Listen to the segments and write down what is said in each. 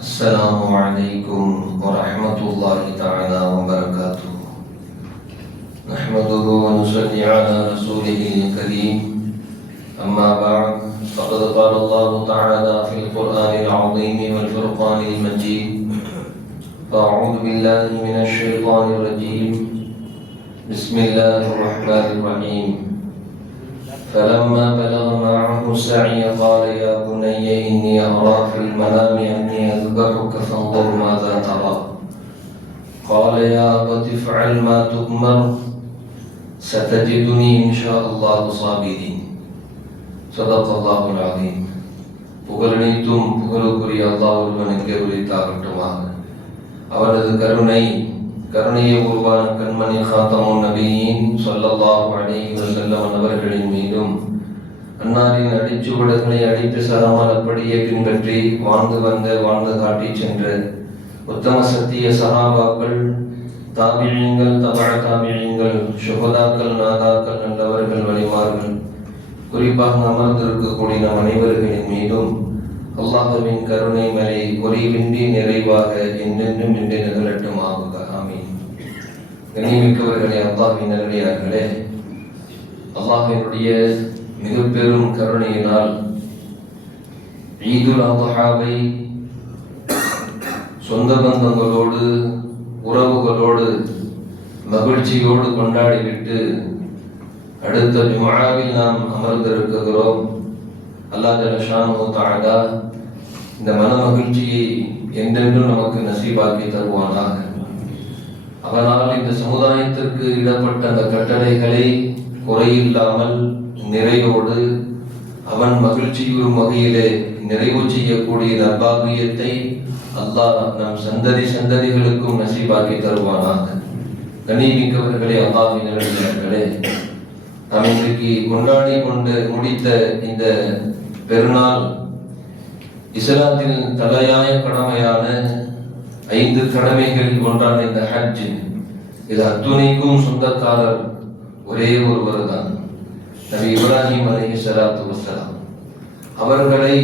السلام عليكم ورحمة الله تعالى وبركاته. نحمده ونصلي على رسوله الكريم. أما بعد، فقد قال الله تعالى في القرآن العظيم والفرقان المجيد: أعوذ بالله من الشيطان الرجيم. بسم الله الرحمن الرحيم. فلما بلغ معه السعي قال يا بني إني أرى في المنام أني أذبحك فانظر ماذا ترى. قال يا أبت افعل ما تؤمر ستجدني إن شاء الله صابرين. صدق الله العظيم. புகழனைத்தும் புகழுக்குரிய அல்லாஹ் ஒருவனுக்கே உரித்தாகட்டுமாக. அவரது கருணையை உருவான கண்மணி காத்தமுன் நபியின் ஸல்லல்லாஹு அலைஹி வஸல்லம் அவர்களின் மீதும், அன்னாரின் அடிச்சுவடுகளை அடித்து சரமானபடியே பின்பற்றி வாழ்ந்து காட்டி சென்ற உத்தம சத்திய சஹாபாக்கள், தாபிஈன்கள், தபஅ தாபிஈன்கள், ஷுஹதாக்கள், நாதாக்கள், நல்லவர்கள், வலிமார்கள், குறிப்பாக அமர்ந்திருக்கக்கூடிய நம் அனைவர்களின் மீதும் அல்லாஹ்வின் கருணை மலை குறைவின்றி நிறைவாக என்றென்றும் இன்று நிகழட்டும் ஆகுக. ஆமீன். கண்ணியமிக்கவர்களே, அல்லாஹ்வின் நல்லடியார்களே, அல்லாஹ்வினுடைய மிக பெரும் கருணையினால் ஈதுல் அத்ஹாவை சொந்த பந்தங்களோடு உறவுகளோடு மகிழ்ச்சியோடு கொண்டாடிவிட்டு அடுத்த ஜும்ஆவில் நாம் அமர்ந்திருக்கிறோம். அல்லாஹ் ஜல்ல ஷானுஹு தஆலா இந்த மன மகிழ்ச்சியை என்றென்றும் நமக்கு நசீபாக்கி தருவானாக. அவனால் இந்த சமுதாயத்திற்கு இடப்பட்ட அந்த கட்டளைகளை குறையில்லாமல் நிறைவோடு அவன் மகிழ்ச்சியுறும் வகையிலே நிறைவு செய்யக்கூடிய நற்பாக்கியத்தை அல்லாஹ் நம் சந்ததிகளுக்கும் நசீபாக்கி தருவானாக. கண்ணியமிக்கவர்களே, அல்லாஹ்வின் நல்லடியார்களே, நாம் இன்றைக்கு கொண்டாடி கொண்டு முடித்த இந்த பெருநாள் இஸ்லாத்தின் தலையாய கடமையான 5 கடமைகளில் ஒன்றான இந்த ஹஜ். இது அத்துணைக்கும் சொந்தக்காரர் ஒரே ஒருவர் தான், நபி இப்ராஹிம் அலைஹிஸ்ஸலாத்து வஸ்ஸலாம். அவர்களை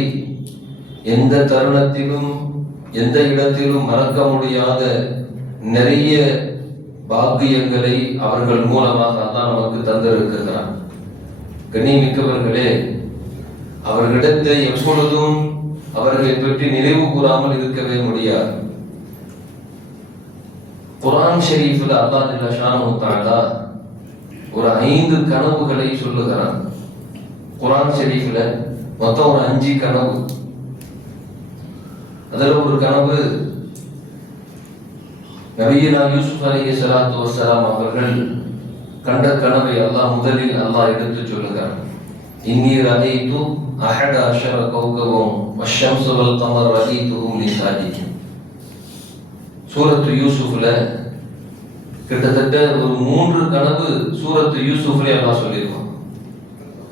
எந்த தருணத்திலும் எந்த இடத்திலும் மறக்க முடியாத நிறைய பாக்கியங்களை அவர்கள் மூலமாக அல்லாஹ் நமக்கு தந்திருக்கிறார். கண்ணியமிக்கவர்களே, அவர்களிடத்தை எப்பொழுதும் அவர்களை பற்றி நினைவு கூறாமல் இருக்கவே முடியாது. குர்ஆன் ஷரீஃபில் அல்லாஹ் ஜல்ல ஷானுஹு தஆலா ஒரு 5 கனவுகளை சொல்லுகிறான். குர்ஆன் ஷரீஃபில் மொத்தம் ஒரு 5 கனவு. அதில் ஒரு கனவு நபியனா யூசுப் அலைஹிஸ்ஸலாத்து வஸ்ஸலாம் அவர்கள் கண்ட கனவை முதலில் அல்லாஹ் எடுத்து சொல்லுகிறார். இன்னி ரஅய்து அஹத அஷர கௌகபம் வஷ்ஷம்ஸ வல் கமர ரஅய்துஹும் லி சாஜிதின். சூரத்து யூசுஃப்ல கிட்டத்தட்ட ஒரு 3 கனவு சூரத்து யூசுஃப்ல அல்லாஹ் சொல்லிருக்கான்.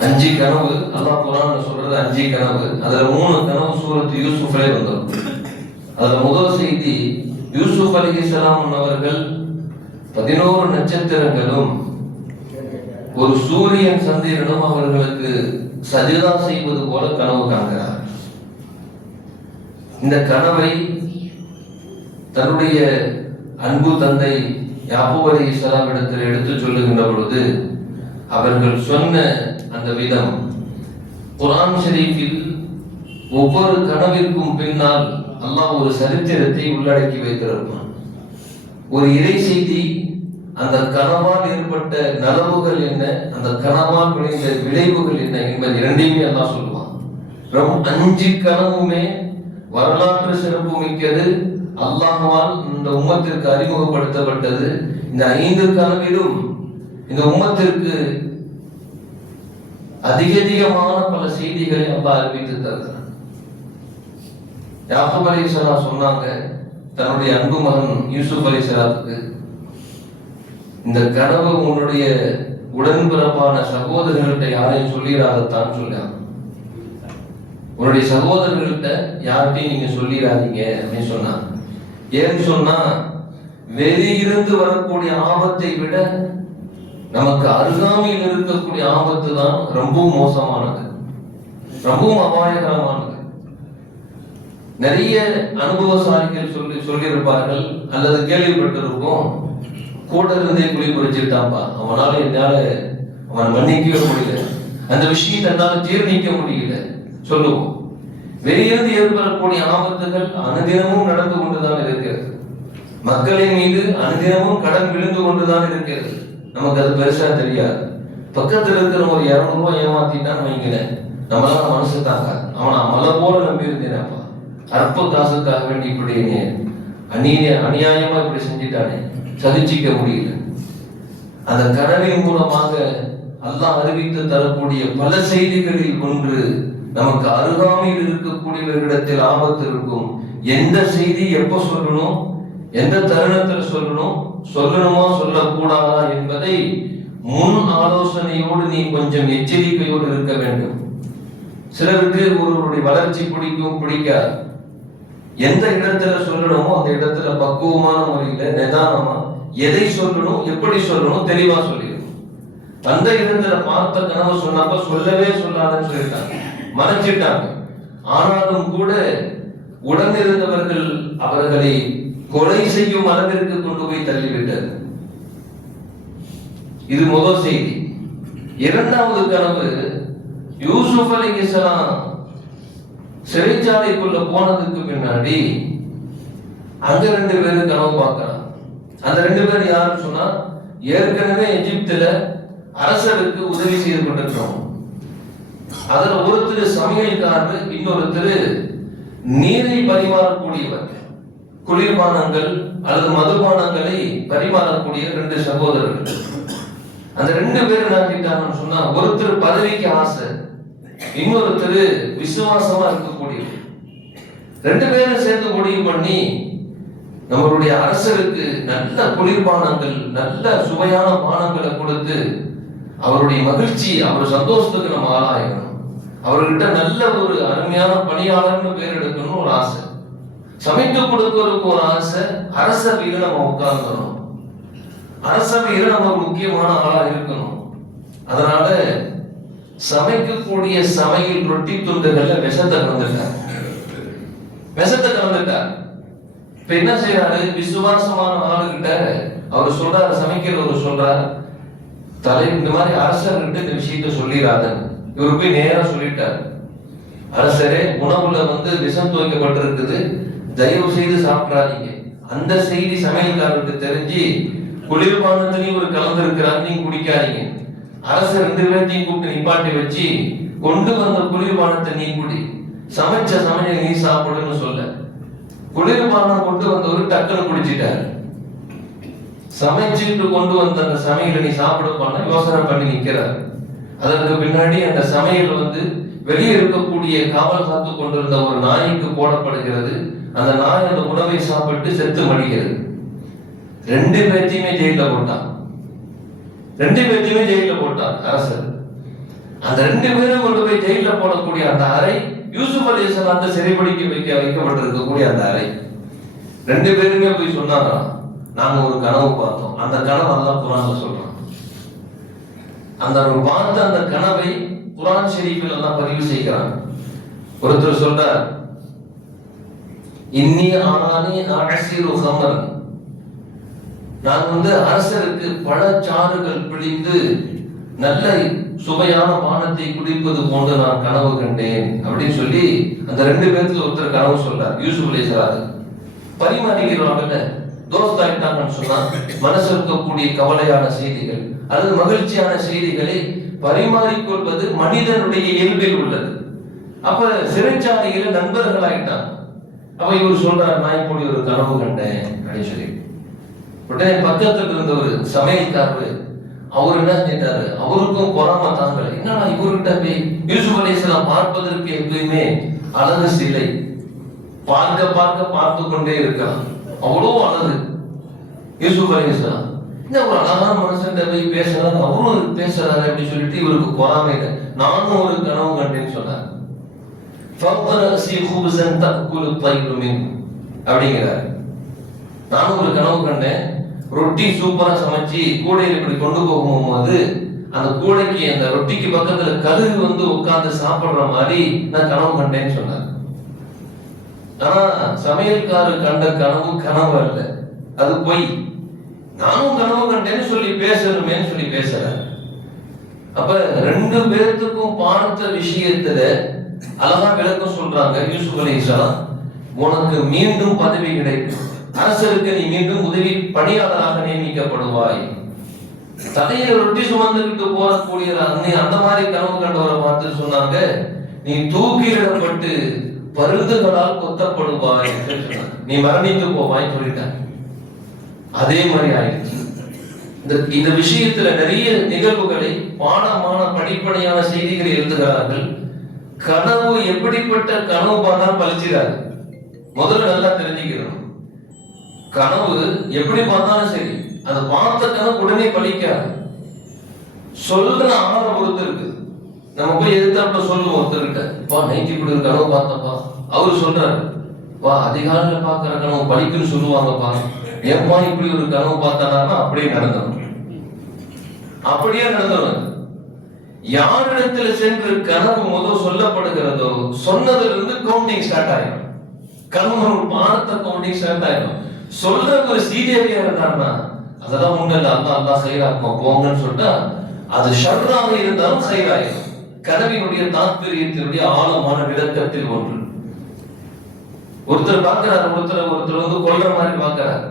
5 கனவு அல்லாஹ் குர்ஆன்ல சொல்றது 5 கனவு. அதுல 3 கனவு சூரத்து யூசுஃப்ல வந்தது. அதுல முதல் செய்தி, யூசுப் அலைஹிஸ்ஸலாம் அவர்கள் 11 நட்சத்திரங்களும் ஒரு சூரியன் சந்திரனும் அவர்களுக்கு சஜிதா செய்வது போல கனவு காண்கிறார். இந்த கனவை தன்னுடைய அன்பு தந்தை யாக்கூப் அலைஹிஸ்ஸலாம் இடத்தில் எடுத்து சொல்லுகின்ற பொழுது அவர்கள் சொன்ன அந்த விதம், குர்ஆன் ஷரீஃபில் ஒவ்வொரு கனவிற்கும் பின்னால் அல்லாஹ் ஒரு சரித்திரத்தை உள்ளடக்கி வைத்திருப்பான். ஒரு இறை செய்தி, அந்த கனவால் ஏற்பட்ட நலவுகள் என்ன, அந்த கனவால் விளைந்த விளைவுகள் என்ன என்பது இரண்டையுமே அல்லாஹ் சொல்லுவான். 5 கனவுமே வரலாற்று சிறப்பு மிக்கது, அல்லாஹ்வால் இந்த உம்மத்திற்கு அறிமுகப்படுத்தப்பட்டது. இந்த 5 கனவிலும் இந்த உம்மத்திற்கு அதிகமான பல செய்திகளை அல்லாஹ் அறிவித்து தருகிறார். யாக்கூப் அலைஹிஸ்ஸலாம் சொன்னாங்க தன்னுடைய அன்பு மகன் யூசுப் அலைஹிஸ்ஸலாத்துக்கு, இந்த கனவு உன்னுடைய உடன்பிறப்பான சகோதரர்கள்ட்ட யாரையும் சொல்லிடாதத்தான் சொன்னாங்க. உன்னுடைய சகோதரர்கள்ட்ட யார்கிட்டையும் நீங்க சொல்லிடாதீங்க அப்படின்னு சொன்னாங்க. ஏன்னு சொன்னா, வெளியிருந்து வரக்கூடிய ஆபத்தை விட நமக்கு அருகாமையில் இருக்கக்கூடிய ஆபத்து தான் ரொம்பவும் மோசமானது, ரொம்பவும் அபாயகரமானது. நிறைய அனுபவசாலிகள் சொல்லியிருப்பார்கள் அல்லது கேள்விப்பட்டிருப்போம். கூட இருந்தே குழி குறிச்சிட்டாப்பா, என்னால அவன் மன்னிக்கவே முடியல, அந்த விஷயத்தை என்னால ஜீர்ணிக்க முடியல சொல்லுவோம். வெளியிருந்து ஏற்படக்கூடிய ஆபத்துகள் அனுதினமும் நடந்து கொண்டுதான் இருக்கிறது. மக்களின் மீது அனுதினமும் கடன் விழுந்து கொண்டுதான் இருக்கிறது. நமக்கு அது பெருசா தெரியாது. பக்கத்துல இருக்கிற ஒரு 200 ரூபாய் ஏமாத்திட்டான்னு வைங்களேன், நம்மளால மனசு தாங்க. அவனை மலை போல நம்பி இருந்தேனப்பா, அற்ப காசுக்காக வேண்டி இப்படி அநியாயமா இப்படி செஞ்சுட்டானே, சகிச்சிக்க முடியல. அந்த கடனின் மூலமாக அல்லாஹ் அறிவித்து தரக்கூடிய பல செய்திகளில் ஒன்று, நமக்கு அருகாமையில் இருக்கக்கூடியவர்களிடத்தில் ஆபத்து இருக்கும். எந்த செய்தி எப்ப சொல்லணும், எந்த தருணத்தில் சொல்லணும், சொல்லணுமா சொல்லக்கூடாதா என்பதை முன் ஆலோசனையோடு நீ கொஞ்சம் எச்சரிக்கையோடு இருக்க வேண்டும். சிலருக்கு ஒருவருடைய வளர்ச்சி பிடிக்கும், பிடிக்காது. எந்த இடத்துல சொல்லணுமோ அந்த இடத்துல பக்குவமான முறையில நிதானமா எதை சொல்லணும், எப்படி சொல்லணும் தெளிவா சொல்லிடணும். அந்த இடத்துல பார்த்த கனவு சொன்னப்ப சொல்லவே சொல்லாதுன்னு சொல்லிட்டாங்க, மறைச்சிட்டாங்க. ஆனாலும் கூட உடனிருந்தவர்கள் அவர்களை கொலை செய்யும் அளவிற்கு கொண்டு போய் தள்ளிவிட்டது. இது முதல் செய்தி. இரண்டாவது கனவு, யூசுப் அலைஹிஸ்ஸலாம் சிறைச்சாலைக்குள்ள போனதுக்கு பின்னாடி அங்க 2 பேரும் கனவு பார்க்கிறான். அந்த 2 பேர் யாருன்னு சொன்னா, ஏற்கனவே எகிப்துல அரசருக்கு உதவி செய்து கொண்டிருக்கிறோம். அதுல ஒருத்தர் சமையல்காரர், இன்னொருத்தர் நீரை பரிமாறக்கூடியவர். குளிர்பானங்கள் அல்லது மதுபானங்களை பரிமாறக்கூடிய 2 சகோதரர்கள். அந்த 2 பேர் என்ன கேட்டாங்கன்னு சொன்னா, ஒருத்தர் பதவிக்கு ஆசை, இன்னொருத்தர் விசுவாசமா இருக்கக்கூடியவர். 2 பேரும் சேர்ந்து முடிவு பண்ணி, நம்மளுடைய அரசருக்கு நல்ல குளிர்பானங்கள், நல்ல சுவையான பானங்களை கொடுத்து அவருடைய மகிழ்ச்சி, அவர் சந்தோஷத்துக்கு நம்ம ஆளாயிடணும். அவர்கிட்ட நல்ல ஒரு அருமையான பணியாளர்னு பேர் எடுக்கணும் ஒரு ஆசை, சமைத்து கொடுக்கறதுக்கு ஒரு ஆசை. அரசவையில நம்ம உட்கார்ந்துடணும், அரசவையில நம்ம ஒரு முக்கியமான ஆளா இருக்கணும். அதனால சமைக்கக்கூடிய சமையல் ரொட்டி துண்டுகள்ல விஷத்தை கலந்துட்டார். இப்ப என்ன செய்யறாரு, விசுவாசமான ஆளுகிட்ட அவர் சொல்றாரு, சமைக்கிறவர் சொல்றாரு, இந்த மாதிரி அரசர்கிட்ட இந்த விஷயத்த சொல்லிடாதன்னு. இவரு போய் நேரா சொல்லிட்டார், அரசரே உணவுல விஷம் துவைக்கப்பட்டிருக்குது, தயவு செய்து சாப்பிடாதீங்க. அந்த செய்தி சமையல்காரருக்கு தெரிஞ்சு குளிர்பானத்திலையும் ஒரு கலந்து இருக்கிறார், நீங்க குடிக்காதீங்க. அரசர் 2 பேர்த்தையும் கூப்பிட்டு நிப்பாட்டி வச்சு, கொண்டு வந்த குளிர்பானத்தை நீ குடி, சமைச்ச சமையல் நீ சாப்பிடுன்னு சொல்ல, குளிர்பானம் கொண்டு வந்தவர் டக்குன்னு குடிச்சிட்டாரு. சமைச்சுட்டு கொண்டு வந்த அந்த சமையலை நீ சாப்பிட போனா யோசனை பண்ணி நிக்கிறார். அதற்கு பின்னாடி அந்த சமையல் வெளியே இருக்கக்கூடிய காவல் காத்து கொண்டிருந்த ஒரு நாய்க்கு போடப்படுகிறது. அந்த நாய் அந்த உணவை சாப்பிட்டு செத்து மடிகிறது. 2 பேர்த்தையுமே ஜெயில போட்டார் அரசர். அந்த 2 பேரும் கொண்டு போய் ஜெயில போடக்கூடிய அந்த அறை, யூசுப் அலைஹிஸ்ஸலாம் சிறைபிடிக்க வைக்கப்பட்டிருக்கக்கூடிய அந்த அறை. 2 பேருமே போய் சொன்னாங்க, நாங்க ஒரு கனவு பார்த்தோம். அந்த கனவு அல்லாஹ் குர்ஆன்ல சொல்றான். அந்த பார்த்த அந்த கனவை குர்ஆன் ஷரீஃபில் அல்லாஹ் பதிவு செய்கிறான். ஒருத்தர் சொல்றார், இன்னி ஆரானி அஸீரு கமரன், நான் அரசருக்கு பழச்சாறுகள் பிழிந்து நல்ல சுவையான பானத்தை குடிப்பது போன்று நான் கனவு கண்டேன் அப்படின்னு சொல்லி அந்த 2 பேருக்கு ஒருத்தர் கனவு சொல்றார். யூசுப் அலைஹிஸ்ஸலாம் பரிமாறிக்கிறாங்கல்ல, தோஸ்தாயிட்டாங்கன்னு சொன்னா மனசு இருக்கக்கூடிய கவலையான செய்திகள் அல்லது மகிழ்ச்சியான செய்திகளை பரிமாறிக்கொள்வது மனிதனுடைய இயல்பில் உள்ளது. அப்ப சிறைச்சாலையில நண்பர்கள் ஆயிட்டாங்க. அப்ப இவர் சொல்றார், நான் இப்படி ஒரு கனவு கண்டேன் அப்படின்னு சொல்லி. உடனே பக்கத்துல இருந்த ஒரு சமையல்காரரு அவர் என்ன செஞ்சாரு, அவருக்கும் பொறாம தாங்கல. என்னன்னா இவர்கிட்ட போய் யூசுப் அலைஹிஸ்ஸலாம் பார்ப்பதற்கு எப்பயுமே அழகு சிலை, பார்த்து கொண்டே இருக்கலாம், அவ்வளோ அழகு யூசுப் அலைஹிஸ்ஸலாம். இந்த ஒரு அழகான மனுஷன் போய் பேசுறாரு, அவரும் பேசுறாரு அப்படின்னு சொல்லிட்டு இவருக்கு பொறாமையில நானும் ஒரு கனவு கண்டேன்னு சொன்னார். அப்படிங்கிறார், நானும் ஒரு கனவு கண்டேன், ரொட்டி சூப்பரா சமைச்சு கூடையில் இப்படி கொண்டு போகும்போது அந்த கூடைக்கு அந்த ரொட்டிக்கு பக்கத்துல கழுகு உட்கார்ந்து சாப்பிடுற மாதிரி நான் கனவு கண்டேன்னு சொன்னார். ஆனா சமையல்காரர் கண்ட கனவு கனவு அல்ல, அது பொய். நானும் கனவு கண்டேன்னு சொல்லி பேசணுமேன்னு சொல்லி பேசல. அப்ப ரெண்டு பேர்த்துக்கும் பார்த்த விஷயத்துல அழகா விளக்கம் சொல்றாங்க. யூசுப் அலைஹிஸ்ஸலாம், உனக்கு மீண்டும் பதவி கிடைக்கும், அரசருக்கு நீ மீண்டும் உதவி பணியாளராக நியமிக்கப்படுவாய். தலையில ரொட்டி சுமந்துக்கிட்டு போறக்கூடிய அந்த மாதிரி கனவு கண்டவரை பார்த்து சொன்னாங்க, நீ தூக்கிலிடப்பட்டு பருந்துகளால் கொத்தப்படுவாய், நீ மரணித்து போவாய் சொல்லிட்டாங்க. அதே மாதிரி ஆயிடுச்சு. இந்த விஷயத்துல நிறைய நிகழ்வுகளை பாடமான படிப்படியான செய்திகளை எழுதுகிறார்கள். கனவு எப்படிப்பட்ட கனவு பார்த்தாலும் பழிச்சிடாது. முதல்ல நல்லா தெரிஞ்சுக்கிறோம், கனவு எப்படி பார்த்தாலும் சரி, அதை பார்த்த கனவு உடனே பழிக்காது. சொல்ற ஆளை பொறுத்து இருக்கு. நம்ம போய் எதிர்த்தாப்புல சொல்லுவோம் ஒருத்தர்கிட்ட, பா நைட்டு இப்படி ஒரு கனவு பார்த்தப்பா, அவரு சொல்றாரு, வா அதிகாலையில பாக்குற கனவு பழிக்குன்னு சொல்லுவாங்கப்பா, ஏப்பா இப்படி ஒரு கனவு பார்த்தானா அப்படியே நடந்தோம். அப்படியே நடந்தவன் யாரிடத்துல சென்று கனவு முதல் சொல்லப்படுகிறதோ சொன்னதிலிருந்து கவுண்டிங் ஸ்டார்ட் ஆயிடும். கனவு பார்த்த கவுண்டிங் ஸ்டார்ட் ஆயிடும். சொல்ற ஒரு சீதேவியா இருந்தாருன்னா அதெல்லாம் ஒண்ணு இல்ல, அல்லா அல்லா சைராக்குமா போங்கன்னு சொல்லிட்டா அது ஷர்ராக இருந்தாலும் சைராயிடும். கனவினுடைய தாத்பரியத்தினுடைய ஆழமான விளக்கத்தில் ஒன்று. ஒருத்தர் பார்க்கிறார், ஒருத்தர் வந்து கொல்ற மாதிரி பார்க்கிறார்,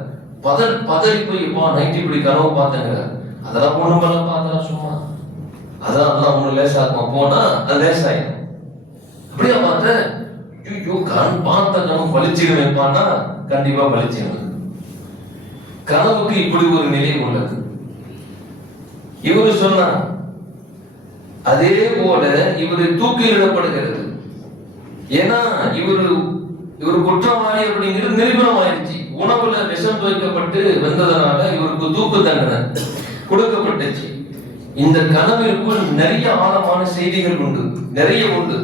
பதறி போய் நைட்டு இப்படி கனவு பார்த்தேங்கிறார். அதெல்லாம் ஒண்ணு மேல பார்த்தா சும்மா அதான் ஒண்ணு லேசாக்குமா போனா அது லேசாயிடும். அப்படியா பார்த்த பார்த்த கனவு பழிச்சிட வைப்பான்னா கண்டிப்பா பழிச்சிடும். கனவுக்கு இப்படி ஒரு நிலை உள்ளது. இவரு சொன்னார், அதே போல இவரு தூக்கிலிடப்படுகிறது. ஏன்னா இவரு குற்றவாளி அப்படிங்கிறது நிரூபணம் ஆயிடுச்சு. உணவுல விஷம் துவைக்கப்பட்டு வந்ததனால இவருக்கு தூக்கு தண்டனை கொடுக்கப்பட்டுச்சு. இந்த கனவிற்குள் நிறைய ஆழமான செய்திகள் உண்டு, நிறைய உண்டு.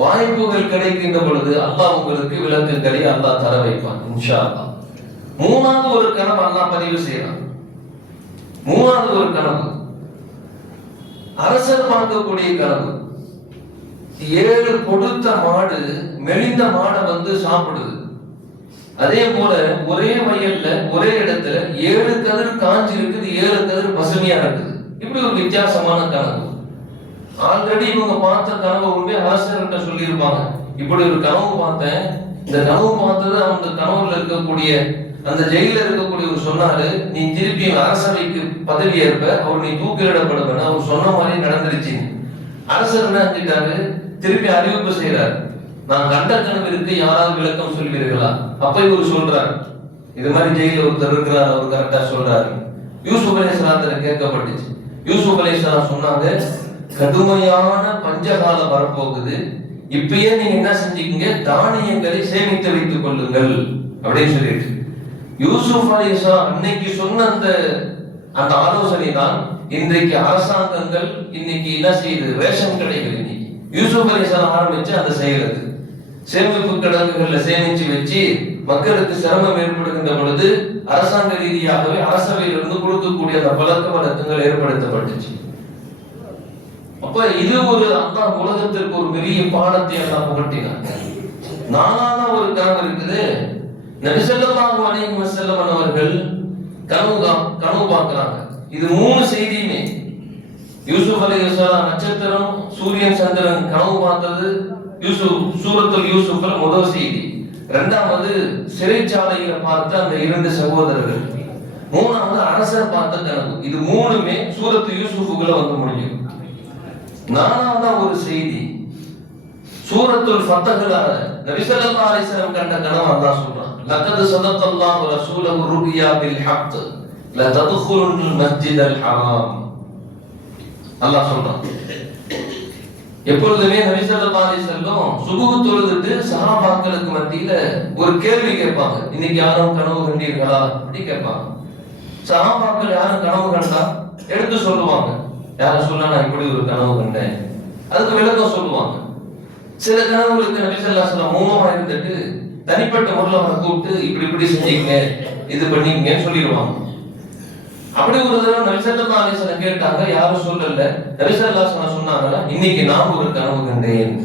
வாய்ப்புகள் கிடைக்கின்ற பொழுது அல்லாஹ் உங்களுக்கு விளக்குகளை அல்லாஹ் தர வைப்பான் இன்ஷா அல்லாஹ். மூணாவது ஒரு கனவு அல்லாஹ் பதிவு செய்யறான். மூணாவது ஒரு கனவு அரசர் பார்க்கக்கூடிய கனவு. 7 கொடுத்த மாடு மெலிந்த மாடை வந்து சாப்பிடுது. அதே போல ஒரே வயல்ல ஒரே இடத்துல 7 கதிர் காஞ்சி இருக்குது, 7 கதிர் பசுமையா இருக்குது. இப்படி ஒரு வித்தியாசமான கனவு. ஆல்ரெடி இவங்க பார்த்த கனவு உண்மை அரசர்கிட்ட சொல்லி இருப்பாங்க, இப்படி ஒரு கனவு பார்த்தேன், இந்த கனவு பார்த்தது அந்த கனவுல இருக்கக்கூடிய அந்த ஜெயில இருக்கக்கூடியவர் சொன்னாரு, நீ திருப்பி அரசவைக்கு பதவி ஏற்ப, அவர் நீ தூக்கிலிடப்படுவ, அவர் சொன்ன மாதிரி நடந்துருச்சு. அரசர் என்ன செஞ்சிட்டாரு, திருப்பி அறிவிப்பு செய்யறாரு, நான் கண்ட கனவிற்கு யாராவது விளக்கம் சொல்வீர்களா? அப்ப இவர் சொல்றாரு, இது மாதிரி ஜெயில ஒருத்தர் இருக்கிறார், அவர் கரெக்டா சொல்றாரு. யூசுப் அலைஹிஸ்ஸலாம் கேட்கப்பட்டுச்சு. யூசுப் அலைஹிஸ்ஸலாம் சொன்னாங்க, கடுமையான பஞ்சகாலம் வரப்போகுது, இப்பயே நீங்க என்ன செஞ்சீங்க, தானியங்களை சேமித்து வைத்துக் கொள்ளுங்கள் அப்படின்னு சொல்லிட்டு யூசுப் அலைஹிஸ்ஸலாம் அன்னைக்கு சொன்ன அந்த ஆலோசனை தான் இன்றைக்கு அரசாங்கங்கள் இன்னைக்கு என்ன செய்யுது, ரேஷன் கடைகள் இன்னைக்கு யூசுப் அலைஹிஸ்ஸலாம் ஆரம்பிச்சு அந்த செயலுக்கு சேமிப்பு கிடங்குகள்ல சேமிச்சு வச்சு மக்களுக்கு சிரமம் ஏற்படுகின்ற பொழுது அரசாங்க ரீதியாகவே அரசவையிலிருந்து கொடுக்கக்கூடிய அந்த பழக்க வழக்கங்கள் ஏற்படுத்தப்பட்டுச்சு. அப்ப இது ஒரு அல்லாஹ் உலகத்திற்கு ஒரு பெரிய பாடத்தை எல்லாம் புகட்டினார். நாலான ஒரு கனவு இருக்குது. நபி ஸல்லல்லாஹு அலைஹி வஸல்லம் அவர்கள் கனவு பார்க்கிறாங்க. இது 3 செய்தியுமே யூசுப் அலைஹிஸ்ஸலாம் நட்சத்திரம் சூரியன் சந்திரன் கனவு பார்த்தது சூரத்துல் யூசுப்ல முதல் செய்தி. இரண்டாவது சிறைச்சாலையில பார்த்த அந்த 2 சகோதரர்கள். மூணாவது அரசர் பார்த்த கனவு. இது 3மே சூரத்து யூசுஃபுக்குள்ள வந்து முடியும். நாலாவது ஒரு செய்தி சூரத்துல் ஃபத்ஹ்ல நபி ஸல்லல்லாஹு அலைஹி வஸல்லம் கண்ட கனவு அல்லாஹ் சொல்றான், லகத் ஸதகல்லாஹு ரசூலஹு ருயா பில் ஹக் லா தத்குலுல் மஸ்ஜிதல் ஹராம். அல்லாஹ் சொல்றான், எப்பொழுதுமே நபி ஸல்லல்லாஹு அலைஹி வஸல்லம் சுபஹ் தொழுதுட்டு சஹாபாக்களுக்கு மத்தியில ஒரு கேள்வி கேட்பாங்க, இன்னைக்கு யாரும் கனவு கண்டீர்களா அப்படி கேட்பாங்க. சஹாபாக்கள் யாரும் கனவு கண்டா எடுத்து சொல்லுவாங்க, யாரும் சொல்ல நான் இப்படி ஒரு கனவு கண்டேன், அதுக்கு விளக்கம் சொல்லுவாங்க. சில கனவுகளுக்கு நபி ஸல்லல்லாஹு அலைஹி வஸல்லம் மௌனமா இருந்துட்டு தனிப்பட்ட முறையில் அவரை கூப்பிட்டு இப்படி செஞ்சீங்க இது பண்ணீங்கன்னு சொல்லிடுவாங்க. அப்படி ஒரு தடவை நபி ஸல்லல்லாஹு அலைஹி வஸல்லம் கேட்டாங்க, யாரும் சொல்லல. நபி ஸல்லல்லாஹு அலைஹி வஸல்லம் சொன்னாங்க, இன்னைக்கு நான் ஒரு கனவு கண்டேன்.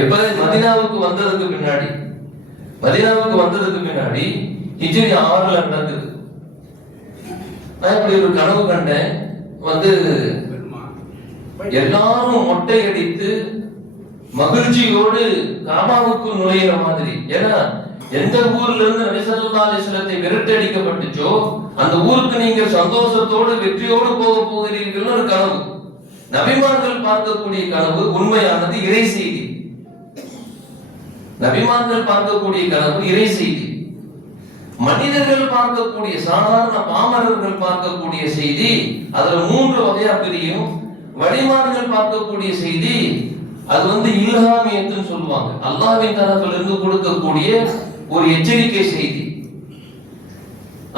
எப்ப மதீனாவுக்கு வந்ததுக்கு பின்னாடி மதீனாவுக்கு வந்ததுக்கு பின்னாடி ஹிஜ்ரி 6ல நடக்குது. நான் இப்படி ஒரு கனவு கண்டேன், எல்லாரும் மொட்டை அடித்து மகிழ்ச்சியோடு காபாவுக்கு நுழையிற மாதிரி. ஏன்னா எந்த ஊர்ல இருந்து நபி ஸல்லல்லாஹு அலைஹி வஸல்லம் விரட்டடிக்கப்பட்டுச்சோ அந்த ஊருக்கு நீங்க சந்தோஷத்தோடு வெற்றியோடு போக போகிறீர்கள் ஒரு கனவு. நபிமார்கள் பார்க்கக்கூடிய கனவு உண்மையானது, இறை செய்தி. நபிமார்கள் பார்க்கக்கூடிய கனவு இறை செய்தி. மனிதர்கள் பார்க்கக்கூடிய, சாதாரண பாமரர்கள் பார்க்கக்கூடிய செய்தி அதுல 3 வகையா பிரியும். வழிமார்கள் பார்க்கக்கூடிய செய்தி அது இல்ஹாமியத்துன்னு சொல்லுவாங்க. அல்லாஹ்வின் தரப்பில் இருந்து கொடுக்கக்கூடிய ஒரு எச்சரிக்கை செய்தி.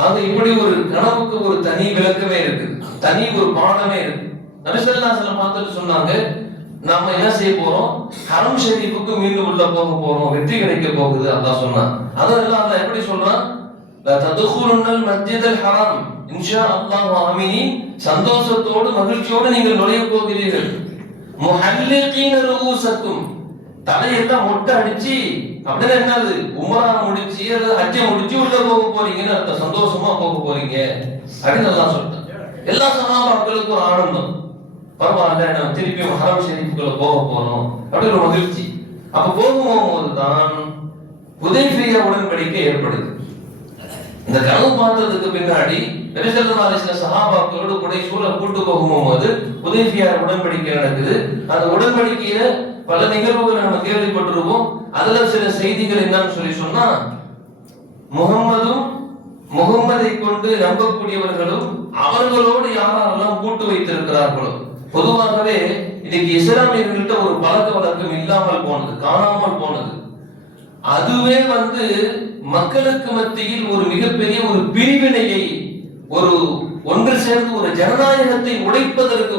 ஆக இப்படி ஒரு கனவுக்கு ஒரு தனி விளக்கமே இருக்கு, தனி ஒரு பாடமே இருக்கு. நபி ஸல்லல்லாஹு அலைஹி வஸல்லம் பார்த்துட்டு சொன்னாங்க, நாம என்ன செய்ய போறோம், ஹரம் ஷரீஃபுக்கு மீண்டும் உள்ள போக போறோம், வெற்றி கிடைக்க போகுது அல்லாஹ் சொன்னான். அதெல்லாம் அல்லாஹ் எப்படி சொல்றான், லா ததுகுலுன்னல் மஸ்ஜிதல் ஹராம் இன்ஷா அல்லாஹ் ஆமீன், சந்தோஷத்தோடு மகிழ்ச்சியோடு நீங்கள் நுழைய போகிறீர்கள். முஹல்லிகீன ரூஸக்கும், தலையெல்லாம் மொட்டை அடிச்சு, அப்படின்னா என்னது, உம்ரா முடிச்சு அல்லது ஹஜ்ஜை முடிச்சு உள்ள போக போறீங்கன்னு அர்த்தம், சந்தோஷமா போக போறீங்க அப்படின்னு அல்லாஹ் சொல்றான். எல்லா சஹாபாக்களுக்கும் ஒரு ஆனந்தம், பரவாயில்ல நம்ம திருப்பி ஹரம் ஷரீஃபுக்குள்ள போக போறோம் அப்படி ஒரு மகிழ்ச்சி. அப்ப போகும்போது தான் ஹுதைபியா உடன்படிக்கை ஏற்படுது. இந்த கனவு பார்த்ததுக்கு பின்னாடி நபி ஸல்லல்லாஹு அலைஹி வஸல்லம் சஹாபாக்களோடு குடைசூழ கூட்டு போகும்போது ஹுதைபியா உடன்படிக்கை நடக்குது. அந்த உடன்படிக்கையில பல நிகழ்வுகளை நம்ம கேள்விப்பட்டிருப்போம். அதுல சில செய்திகள் என்னன்னு சொல்லி சொன்னா, முகம்மதை கொண்டு நம்பக்கூடியவர்களும் அவர்களோடு யாரெல்லாம் கூட்டு வைத்திருக்கிறார்களோ, பொதுவாகவே இன்னைக்கு இஸ்லாமியர்கள்ட்ட ஒரு பழக்க வழக்கம் இல்லாமல் போனது, காணாமல் போனது. அதுவே மக்களுக்கு மத்தியில் ஒரு மிகப்பெரிய ஒரு பிரிவினையை, ஒரு ஒன்று சேர்ந்து ஒரு ஜனநாயகத்தை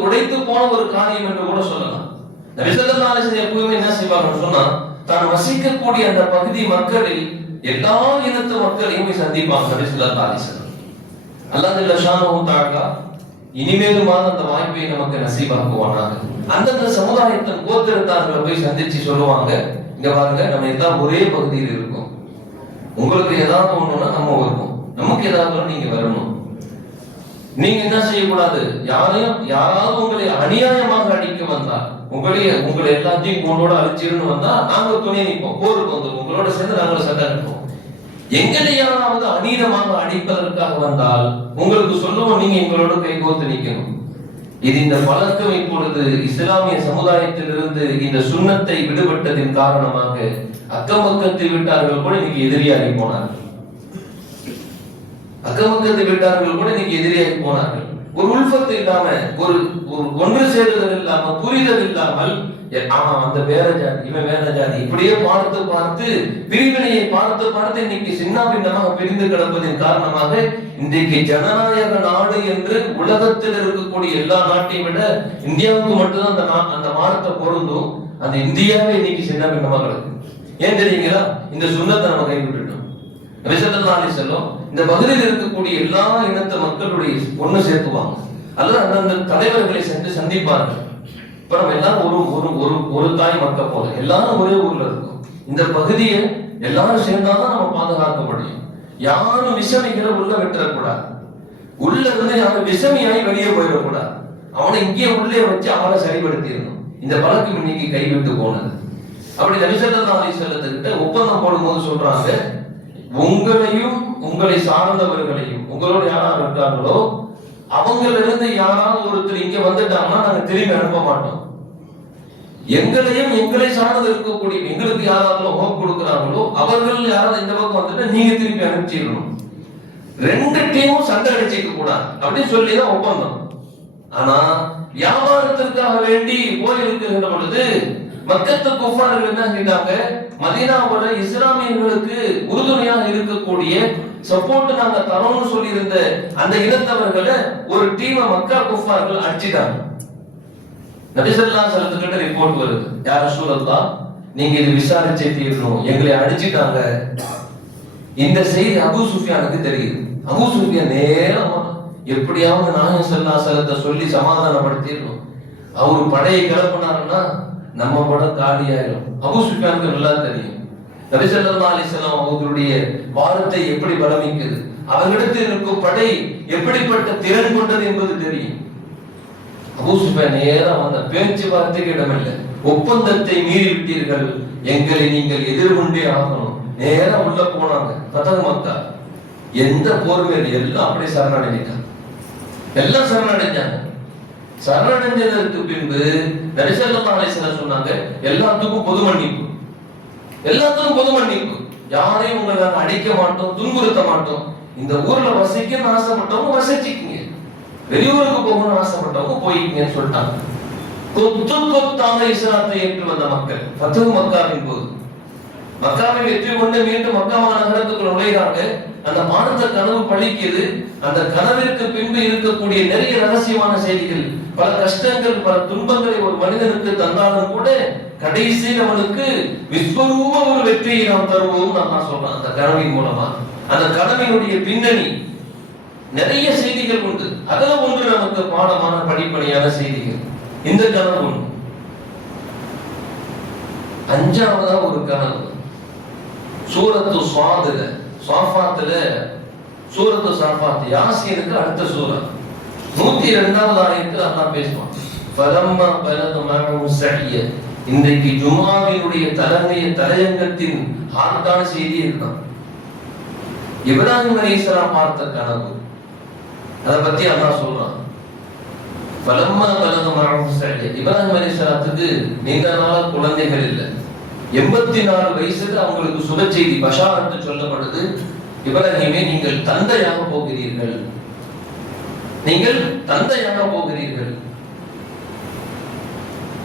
உடைத்து போன ஒரு காரியம் என்று கூட சொல்லலாம். நபி ஸல்லல்லாஹு அலைஹி வஸல்லம் எப்பவுமே என்ன செய்வாங்கன்னு சொன்னா, தான் வசிக்கக்கூடிய அந்த பகுதி மக்களில் எல்லா இனத்து மக்களையும் போய் சந்திப்பாங்க. நபி ஸல்லல்லாஹு அலைஹி வஸல்லம் அல்லாஹ் ஜல்ல ஷானஹு தஆலா இனிமேலுமாவது அந்த வாய்ப்பை நமக்கு நசீபாக்குவானாக. அந்தந்த சமுதாயத்தின் கோத்திரத்தார்களை போய் சந்திச்சு சொல்லுவாங்க, இங்க பாருங்க, நம்ம எல்லாம் ஒரே பகுதியில் இருக்கோம், உங்களுக்கு ஏதாவது ஒண்ணுன்னா நம்ம வருவோம், நமக்கு ஏதாவது நீங்க வரணும். நீங்க என்ன செய்யக்கூடாது, யாராவது உங்களை அநியாயமாக அடிக்க வந்தா, உங்களை எல்லாத்தையும் உங்களோட அழிச்சிருன்னு வந்தா நாங்க துணை நிற்போம், போருக்கு வந்து உங்களோட சேர்ந்து நாங்களும் சண்டை நிற்போம். எங்களை யாராவது அநீதமாக அடிப்பதற்காக வந்தால் உங்களுக்கு சொல்லுவோம், நீங்க எங்களோட கைகோர்த்து நிற்கணும். இது இந்த பழக்கம் இப்பொழுது இஸ்லாமிய சமுதாயத்திலிருந்து இந்த சுன்னத்தை விடுபட்டதின் காரணமாக அக்கமக்கத்து வீட்டார்கள் கூட இன்னைக்கு எதிரியாகி போனார்கள். அக்கமக்கத்து வீட்டார்கள் கூட இன்னைக்கு எதிரியாகி போனார்கள். ஒரு உள்ஃபத்து இல்லாம, ஒரு ஒன்று சேருதல் இல்லாம, புரிதல் இல்லாமல், அவன் அந்த வேற ஜாதி, இவன் வேற ஜாதி, இப்படியே பார்த்து பிரிவினையை பார்த்து இன்னைக்கு சின்ன பின்னமாக பிரிந்து கிடப்பதன் காரணமாக இன்றைக்கு ஜனநாயக நாடு என்று உலகத்தில் இருக்கக்கூடிய எல்லா நாட்டையும் விட இந்தியாவுக்கு மட்டும்தான் அந்த மானத்தை பொருந்தும். அந்த இந்தியாவே இன்னைக்கு சின்ன பின்னமாக கிடக்கு. ஏன் தெரியுங்களா, இந்த சுன்னத்தை நம்ம கைவிட்டுட்டோம். நபி ஸல்லல்லாஹு அலைஹி வஸல்லம் இந்த பகுதியில் இருக்கக்கூடிய எல்லா இனத்து மக்களுடைய ஒண்ணு சேர்த்துவாங்க, அல்லது அந்தந்த தலைவர்களை சென்று சந்திப்பார்கள். இப்ப நம்ம எல்லாரும் ஒரு தாய் மக்கள் போல எல்லாரும் ஒரே ஊர்ல இருக்கோம். இந்த பகுதியை எல்லாரும் சேர்ந்தாதான் நம்ம பாதுகாக்க முடியும். யாரும் விஷமிகளை உள்ள விட்டுறக்கூடாது, உள்ள இருந்து யாரும் விஷமியாகி வெளியே போயிடக்கூடாது. அவனை இங்கே உள்ளே வச்சு அவனை சரிபடுத்திடணும். இந்த பழக்கம் இன்னைக்கு கைவிட்டு போனது. அப்படி நபி ஸல்லல்லாஹு அலைஹி வஸல்லம் ஒப்பந்தம் போடும்போது சொல்றாங்க, உங்களையும் உங்களை சார்ந்தவர்களையும், உங்களோட யாராவது இருக்காங்களோ அவங்களிருந்து யாராவது ஒருத்தர் இங்க வந்துட்டாங்கன்னா நாங்க திரும்பி அனுப்ப மாட்டோம். எங்களையும் எங்களை சார்ந்து இருக்கக்கூடிய, எங்களுக்கு யாராவது ஹோப் கொடுக்கிறாங்களோ அவர்கள் யாராவது இந்த பக்கம் வந்துட்டா நீங்க திரும்பி அனுப்பிச்சிடணும். 2 டீமும் சண்டை அடிச்சுக்க கூடாது அப்படின்னு சொல்லிதான் ஒப்பந்தம். ஆனா வியாபாரத்திற்காக வேண்டி போயிருக்கின்ற பொழுது மக்கத்து குஃபார்கள் என்ன செஞ்சாங்க, மதீனாவுல இஸ்லாமியர்களுக்கு உறுதுணையாக இருக்கக்கூடிய சப்போர்ட் நாங்க தரோம்னு சொல்லி இருந்த அந்த இனத்தவர்களை ஒரு டீமை மக்கா குஃபார்கள் அடிச்சிட்டாங்க. நபி ஸல்லல்லாஹு அலைஹி வஸல்லம் கிட்ட ரிப்போர்ட் வருது, யா ரசூலல்லாஹ் நீங்க இது விசாரிச்சே தீரணும், எங்களை அடிச்சிட்டாங்க. இந்த செய்தி அபூ சுஃபியானுக்கு தெரியுது. அபூ சுஃபியான் நேரமா எப்படியாவது நாயகம் ஸல்லல்லாஹு அலைஹி வஸல்லம் சொல்லி சமாதானப்படுத்திடணும். அவரு படையை கிளப்பினாருன்னா நம்ம படம் காலியாயிரும். அபூ சுஃபியானுக்கு நல்லா தெரியும், நபி ஸல்லல்லாஹு அலைஹி வஸல்லம் அவர்களுடைய வார்த்தை எப்படி பலமிக்கது, அவர்களிடத்தில் இருக்கும் படை எப்படிப்பட்ட திறன் கொண்டது என்பது தெரியும். அபூ சுஃபியான் நேரம் அந்த பேச்சுவார்த்தைக்கு இடமில்லை. ஒப்பந்தத்தை மீறி விட்டீர்கள், எங்களை நீங்கள் எதிர்கொண்டே ஆகணும். நேரம் உள்ள போனாங்க. ஃபதஹ் மக்கா. எந்த போருமே எல்லாம் அப்படியே சரணடைஞ்சிட்டாங்க. எல்லாம் சரணடைஞ்சாங்க. சரணடைஞ்சதற்கு பின்பு நபி ஸல்லல்லாஹு அலைஹி வஸல்லம் சொன்னாங்க, எல்லாத்துக்கும் பொது மன்னிப்பு, எல்லாத்துக்கும் பொது மன்னிப்பு. யாரையும் உங்களை நாங்க அடிக்க மாட்டோம், துன்புறுத்த மாட்டோம். இந்த ஊர்ல வசிக்கணும்னு ஆசைப்பட்டவங்க வசிச்சுக்கீங்க, வெளியூருக்கு போகணும்னு ஆசைப்பட்டவங்க போயிக்கீங்கன்னு சொல்லிட்டாங்க. கொத்து கொத்தாக இஸ்லாத்தை ஏற்று வந்த மக்கள் ஃபத்ஹ் மக்காவின் போது மக்காவை வெற்றி கொண்டு மீண்டும் மக்கா நகரத்துக்குள் நுழைகிறாங்க. அந்த மானத்த கனவு பழிக்குது. அந்த கனவிற்கு பின்பு இருக்கக்கூடிய நிறைய ரகசியமான செய்திகள், பல கஷ்டங்கள், பல துன்பங்களை ஒரு மனிதனுக்கு தந்தாலும் கூட கடைசியில் அவனுக்கு விஸ்வரூப ஒரு வெற்றியை நாம் தருவோம் நான் சொல்றேன். அந்த கனவின் மூலமா அந்த கனவினுடைய பின்னணி நிறைய செய்திகள் உண்டு. அதுல ஒன்று நமக்கு பாடமான படிப்படியான செய்திகள். இந்த கனவு ஒன்று. அஞ்சாவதா ஒரு கனவு சூரத்து ஸாதுல, ஸாஃபாத்துல, சூரத்து ஸாஃபாத் யாசீனுக்கு அடுத்த சூரா 102வது ஆயத்தில் அல்லாஹ் பேசுவான். ஃபலம்மா பலக மஅஹு ஸஅய்ய. இன்றைக்கு ஜும்ஆவினுடைய தலையங்கத்தின் ஹார்டான செய்தி இதுதான். இப்ராஹிம் அலைஹிஸ்ஸலாம் பார்த்த கனவு, அதை பத்தி அல்லாஹ் சொல்றான். ஃபலம்மா பலக மஅஹு ஸஅய்ய. இப்ராஹிம் அலைஹிஸ்ஸலாத்துக்கு நீண்ட நாள் குழந்தைகள் இல்லை. 84 வயசுல அவங்களுக்கு சுப செய்தி பஷாரத்து சொல்லப்படுது. இப்ராஹிமே, நீங்கள் தந்தையாக போகிறீர்கள், நீங்கள் தந்தையாக போகிறீர்கள்.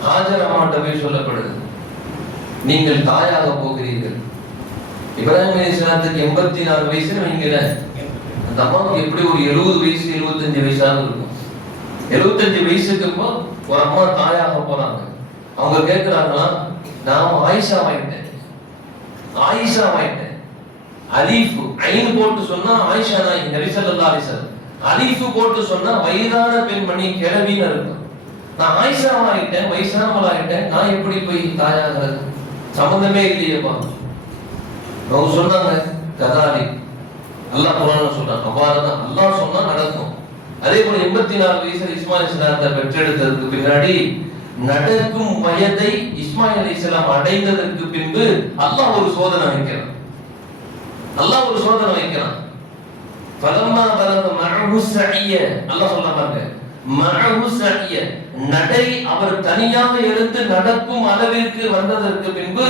ஹாஜர் அம்மாட்ட போய் சொல்லப்படுது, நீங்கள் தாயாக போகிறீர்கள். இப்ராஹிம் அலைஹிஸ்ஸலாத்துக்கு 84 வயசுல வைங்கல, அந்த அம்மாவுக்கு எப்படி ஒரு 70 வயசு 75 வயசாக இருக்கும். 75 வயசுக்கு ஒரு அம்மா தாயாக போறாங்க. அவங்க கேட்கிறாங்களா, நான் ஆயிஷா ஆயிட்டேன், ஆயிஷா ஆயிட்டேன். அலீஃப் ஐன் போட்டு சொன்னா ஆயிஷா நாயகி நபி ஸல்லல்லாஹு அலைஹி வஸல்லம், அலீஃப் போட்டு சொன்னா வயதான பெண்மணி கிழவின்னு இருக்கும். நான் ஆயிஷா ஆயிட்டேன், வயசானவள் ஆயிட்டேன், நான் எப்படி போய் தாயாகிறது? சம்பந்தமே இல்லையேப்பா. அவங்க சொன்னாங்க கதாலி, அல்லாஹ் குர்ஆன்ல சொல்றான். அவ்வாறுதான் அல்லாஹ் சொன்னா நடக்கும். அதே போல 84 வயசுல இஸ்மாயில் அலைஹிஸ்ஸலாத்தை பெற்றெடுத்ததற்கு பின்னாடி நடக்கும் வயதை இஸ்மாயில் அலைஹிஸ்ஸலாம் அடைந்ததற்கு பின்பு அல்லாஹ் ஒரு சோதனை வைக்கிறான். அல்லாஹ் ஒரு சோதனை வைக்கிறான். ஃபலம்மா பலக மஅஹு ஸஅய்ய. அல்லாஹ் சொல்றாங்க மஅஹு ஸஅய்ய, நடை அவர் தனியாக எழுந்து நடக்கும் அளவிற்கு வந்ததற்கு பின்பு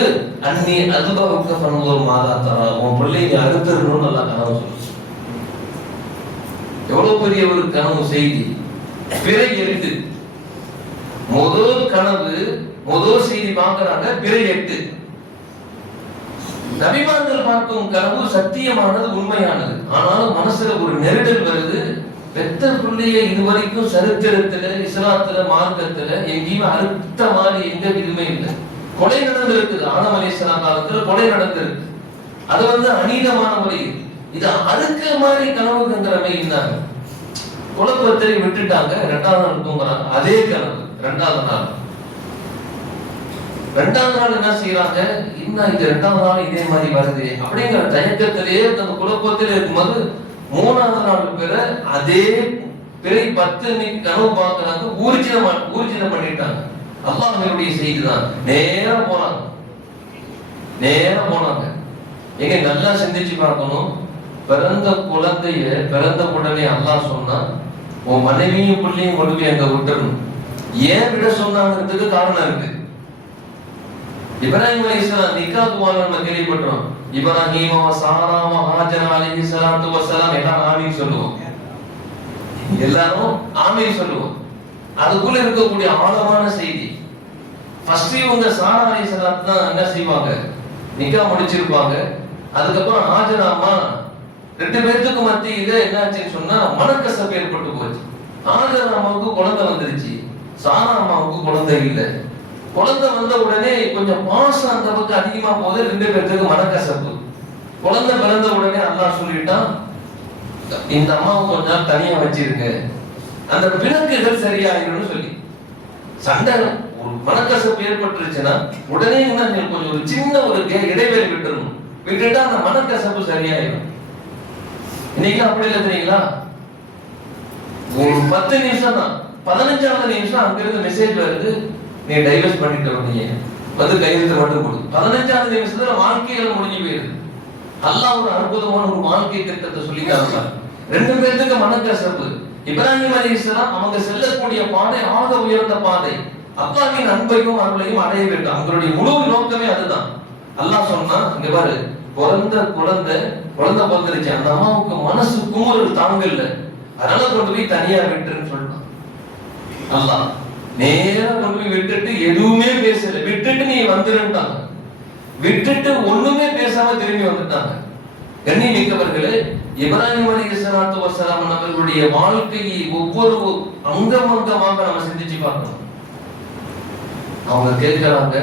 அன்னி அதுபவுக ஃபன்துர் மாதா தரா. உன் பிள்ளையை அறுத்துறணும்னு அல்லாஹ் கனவு சொல்றான். எவ்வளவு பெரிய ஒரு கனவு செய்தி. பிறை 8. முதல் கனவு, முதல் செய்தி பார்க்கிறாங்க, பிறை 8. நபிமார்கள் பார்க்கும் கனவு சத்தியமானது, உண்மையானது. ஆனாலும் மனசுல ஒரு நெருடல் வருது. பெத்த பிள்ளைய இதுவரைக்கும் சரித்திரத்துல, இஸ்லாத்துல, மார்க்கத்துல எங்கேயுமே அறுத்த மாதிரி எங்க இதுவுமே இல்லை. கொலை நடந்திருக்குது. ஆதம் அலைஹிஸ்ஸலாம் காலத்துல கொலை நடந்திருக்கு. அது அநீதமான முறை. இது அறுக்க மாதிரி கனவுங்கிறவை இருந்தாங்க. குழப்பத்தை விட்டுட்டாங்க. 2வது நாள் தூங்குறாங்க. அதே கனவு 2வது நாள். 2வது நாள் என்ன செய்யறாங்க, இன்னும் இது 2வது நாள் இதே மாதிரி வருது அப்படிங்கிற தயக்கத்திலேயே அந்த குழப்பத்தில் இருக்கும்போது 3வது நாள் பிற அதே பிறை 10 கனவு பார்க்கறாங்க. ஊர்ஜிதம் பண்ணிட்டாங்க. அல்லாஹ்வுடைய செய்தி தான். நேரம் போனாங்க. எங்க நல்லா சிந்திச்சு பார்க்கணும். பிறந்த குழந்தைய பிறந்த உடனே அல்லாஹ் சொன்னா, உன் மனைவியும் பிள்ளையும் கொண்டு போய் அங்க விட்டுறணும். ஏன் விட சொன்னாங்கிறதுக்கு காரணம் இருக்கு. இப்ராஹிம் அலைஹிஸ்ஸலாம் நிக்கா துஆல நம்ம கேள்விப்பட்டோம். இப்ராஹீம் வ சாரா வ ஹாஜர் அலைஹிஸ்ஸலாத்து வஸ்ஸலாம் எல்லாம் ஆமீன் சொல்லுவோம். எல்லாரும் ஆமீன் சொல்லுவோம். அதுக்குள்ள இருக்கக்கூடிய ஆழமான செய்தி. ஃபர்ஸ்ட் இவங்க சாரா அலைஹிஸ்ஸலாத்து தான் என்ன செய்வாங்க, நிக்கா முடிச்சிருப்பாங்க. அதுக்கப்புறம் ஹாஜர் அம்மா 2 பேருக்கு மத்தியில என்னாச்சுன்னு சொன்னா மனக்கசப்பு ஏற்பட்டு போச்சு. ஹாஜர் அம்மாவுக்கு குழந்தை வந்துருச்சு, சாரா அம்மாவுக்கு குழந்தை இல்லை. குழந்தை வந்த உடனே கொஞ்சம் பாசம் அந்த பக்கம் அதிகமா போது. 2 பேருக்கு மனக்கசப்பு. குழந்தை பிறந்த உடனே அல்லாஹ் சொல்லிட்டான், இந்த அம்மாவை கொஞ்ச நாள் தனியா வச்சிருங்க, அந்த பிணக்குகள் சரியாயிரும்னு சொல்லி. சண்டை ஒரு மனக்கசப்பு ஏற்பட்டுருச்சுன்னா உடனே என்ன கொஞ்சம் ஒரு சின்ன ஒரு இடைவெளி விட்டுறணும். விட்டுட்டா அந்த மனக்கசப்பு சரியாயிடும். இன்னைக்கு அப்படி இல்லை தெரியுங்களா? ஒரு 10 நிமிஷம் தான், 15வது நிமிஷம் அங்கிருந்து மெசேஜ் வருது, நீ டைவர்ஸ் பண்ணிட்டு வந்தீங்க, வந்து கையெழுத்து மட்டும் கொடு. 15வது நிமிஷத்துல வாழ்க்கையில முடிஞ்சு போயிருது. அல்லாஹ் ஒரு அற்புதமான ஒரு வாழ்க்கை திட்டத்தை சொல்லிட்டாங்க. 2 பேருக்கு மனக்கசப்பு. இப்ராஹிம் அலைஹிஸ்ஸலாம் அவங்க செல்லக்கூடிய பாதை ஆக உயர்ந்த பாதை. அல்லாஹ்வின் அன்பையும் அருளையும் அடைய வேண்டும். அவங்களுடைய முழு நோக்கமே அதுதான். அல்லாஹ் சொன்னா, இங்க பாரு, குழந்தை பிறந்துருச்சு, அந்த அம்மாவுக்கு மனசு குமுறல் தாங்கல, அதனால கொண்டு போய் தனியா விட்டுருன்னு சொல்லிட்டான். அல்லாஹ் நேரா கொண்டு போய் விட்டுட்டு எதுவுமே பேசல, விட்டுட்டு நீ வந்துருன்ட்டாங்க. விட்டுட்டு ஒண்ணுமே பேசாம திரும்பி வந்துட்டாங்க. கண்ணியமிக்கவர்களே, இப்ராஹிம் அலைஹிஸ்ஸலாத்து வஸ்ஸலாம் அவர்களுடைய வாழ்க்கையை ஒவ்வொரு அங்கமாக நம்ம சிந்திச்சு பார்க்கணும். அவங்க கேட்கிறாங்க,